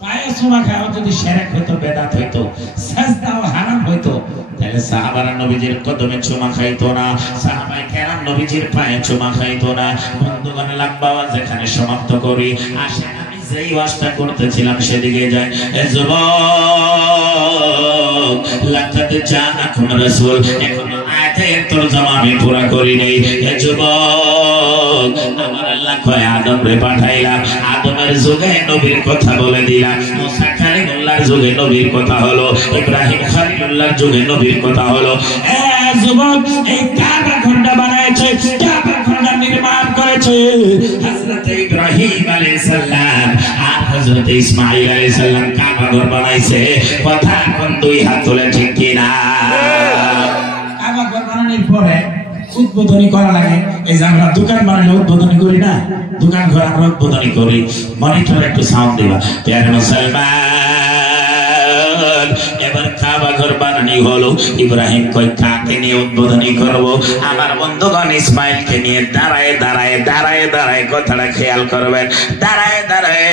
পায়ে চুমা খাওয়া যদি শিরক হইতো, বেদাত হইতো, সাজদাও হারাম হইতো, তাহলে সাহাবারা নবীজির কদমে চুমা খাইতো না, সাহাবায়ে কেরাম নবীজির পায়ে চুমা খাইতো না। বন্ধুগণ, লম্বা ওয়াজ যেখানে সমাপ্ত করি, আসেন আমি যেই ওয়াজটা করতেছিলাম সেদিকে যাই। এ যুবক, লাকাদ জাআকুম রাসূল, এখনো আয়াতের তরজমা আমি পুরা করি নাই। এ যুবক, আমার আল্লাহ কয় আদম রে পাঠাইলাম, আদমের যুগে নবীর কথা বলে দিলাম, মুসা কালিমুল্লাহর যুগে নবীর কথা হলো, ইব্রাহিম খলিলুল্লাহর যুগে নবীর কথা হলো। এ যুবক, এই কাবা ঘরটা বানাইছে, কাবা ঘরটা নির্মাণ করেছে হযরত ইব্রাহিম আলাইহিস সালাম আর হযরত ইসমাঈল আলাইহিস সালাম। কাবা ঘর বানাইছে, কথা কোন দুই হাত তুলে ঠিক কিনা? কাবা ঘর বানানোর পরে উদ্বোধনী করা লাগে। এই যে আমরা দোকান বানালে উদ্বোধনী করি না, দোকান ঘর আমরা উদ্বোধনী করি। মনিটর একটু সাউন্ড দিবা। প্যারে মুসলমান, এবার কাবা ঘর বানানি হলো। ইব্রাহিম কই কাকে নিয়ে উদ্বোধনী করব? আমার বন্ধুগণ ইসমাইলকে নিয়ে। দাঁড়ায় দাঁড়ায় দাঁড়ায় দাঁড়ায় কথাটা খেয়াল করবেন। দাঁড়ায় দাঁড়ায়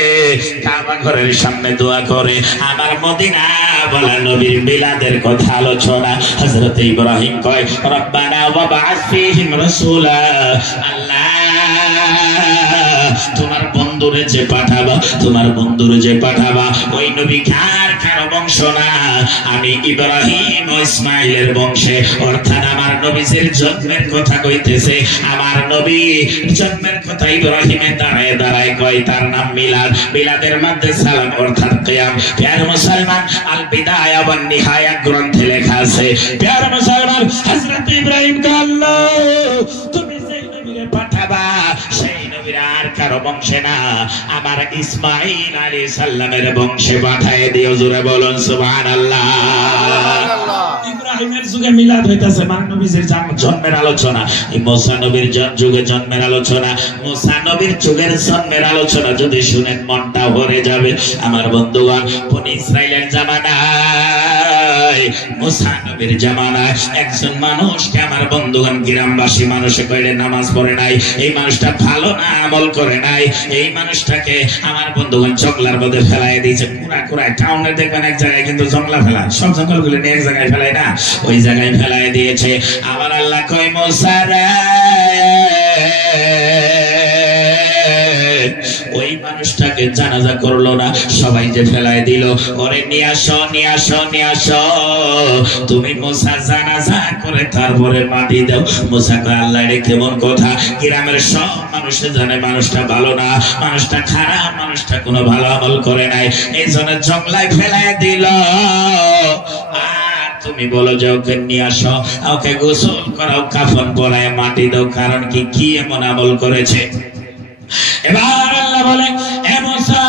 কাবা ঘরের সামনে দোয়া করে আমার মদিনা বলা নবীর মিলাদের কথা আলোচনা। হযরত ইব্রাহিম কয় রব্বানা ওয়া বা'আস ফীহিম রাসূলা, আল্লাহ তোমার বন্ধুরে যে পাঠাবা, তোমার বন্ধুরে যে পাঠাবা ওই নবী কার কার বংশ না, আমি ইব্রাহিম ও ইসমাইলের বংশে। অর্থাৎ আমার নবীর জন্মের কথা কইতেছে, আমার নবী জন্মের কথা ইব্রাহিমে দাঁড়ায় দাঁড়ায় কয়, তার নাম মিলাদ। মিলাদের মধ্যে সালাম অর্থাৎ কিয়াম। প্যারে মুসলমান, আল বিদায়া ওয়ান নিহায়া গ্রন্থে লেখা আছে, প্যারে মুসলমান, হযরত ইব্রাহিম আল্লাহ তুমি সেই নবীরে পাঠাবা, সেই নবীর আর কারো বংশে না, আমার ইসমাঈল আলাইহিস সালামের বংশে পাঠায় দিও। জোরে বলুন সুবহানাল্লাহ। ইব্রাহিমের যুগে মিলাদ হইতাছে, মানে নবীর জন্মের আলোচনা। এই মুসা নবীর যুগে জন্মের আলোচনা, মুসা নবীর যুগের জন্মের আলোচনা যদি শুনেন মনটা ভরে যাবে। আমার বন্ধুগণ, বনি ইসরাইলের জামানায়, মুসা নবীর জামানায় একজন মানুষকে আমার বন্ধুগণ গ্রামবাসী মানুষে কইলে নামাজ পড়ে নাই, এই মানুষটা ভালো না আমল করে নাই, এই মানুষটাকে আমার বন্ধুগণ জঙ্গলার মধ্যে ফেলাই দিয়েছে। পুরা কুড়ায় টাউনে দেখবেন এক জায়গায় কিন্তু জঙ্গলা ফেলা, সব জঙ্গলগুলো নিয়ে এক জায়গায় ফেলায় না, ওই জায়গায় ফেলাই দিয়েছে। আমার আল্লাহ কয় মুসা রে, ওই মানুষটাকে জানাজা করলো না, সবাই যে ফেলাই দিল, ওরে নিয়ে আসো নিয়ে আসো নিয়ে আসো, তুমি মুসা জানাজা করে তারপরে মাটি দাও। মুসা কয় আল্লাহ রে কেমন কথা, গ্রামের সব মানুষে জানে মানুষটা ভালো না, মানুষটা খারাপ, মানুষটা কোনো ভালো আমল করে নাই, এই জন্য জঙ্গলায় ফেলাই দিল। আর তুমি বলো যে ওকে নিয়ে আসো, ওকে গোসল করাও, কাফন পরায় মাটি দাও, কারণ কি এমন আমল করেছে। এবার আল্লাহ বলে, এ মুসা,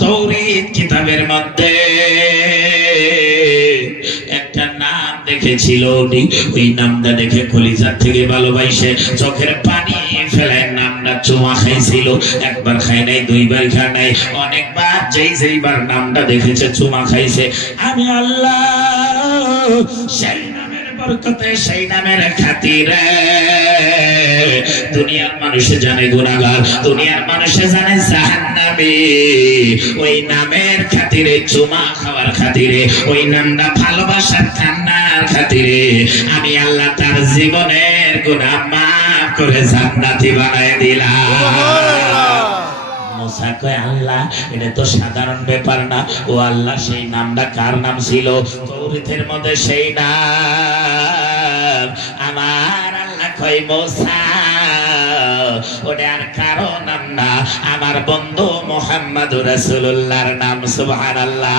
তাওরীত কিতাবের মধ্যে একটা নাম দেখেছিল, ওই নামটা দেখে কলিজার থেকে ভালোবাসে চোখের পানি ফেলায় নামটা চুমা খাইছিল। একবার খায় নাই, দুইবার খায় নাই, অনেকবার যেইবার নামটা দেখেছে চুমা খাইছে। আমি আল্লাহ সেই নামের বরকতে, সেই নামের খাতিরে দুনিয়ার মানুষে জানে গুনাহগার, দুনিয়ার মানুষে জানে জাহান্নামী, ওই নামের খাতিরে, চুমা খাওয়ার খাতিরে, ওই নামটা ভালোবাসার কান্নার খাতিরে আমি আল্লাহ তার জীবনের গুনাহ মাফ করে জান্নাতি বানায় দিলাম। মুসা কয় আল্লাহ এটা তো সাধারণ ব্যাপার না, ও আল্লাহ সেই নামটা কার নাম ছিল তৌরাতের মধ্যে? সেই নাম আমার আল্লাহ কয় মুসা ওটা আর কারো নাম না, আমার বন্ধু মুহাম্মদুর রাসূলুল্লাহর নাম। সুবহানাল্লাহ,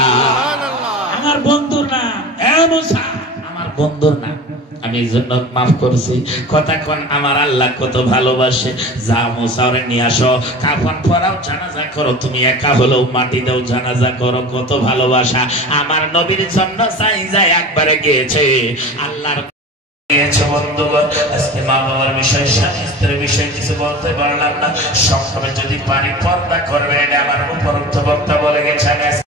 আমার বন্ধুর নাম এ মুসা, আমার বন্ধুর নাম। আমি এই জন্য মাফ করছি। কথা কোন আমার আল্লাহ কত ভালোবাসে। যা মুসা ওরে নিয়ে আসো, কাফন পরাও, জানাজা করো, তুমি একা হলেও মাটি দাও, জানাজা করো। কত ভালোবাসা আমার নবীর জন্য চাই যায় একবারে গিয়েছে আল্লাহর বন্ধুগণ। আজকে মা বাবার বিষয়, স্বামী স্ত্রীর বিষয় কিছু বলতে পারলাম না, সবসময় যদি পারি পর্দা করবে, এটা আমার উপরোক্ত বক্তা বলে গেছে।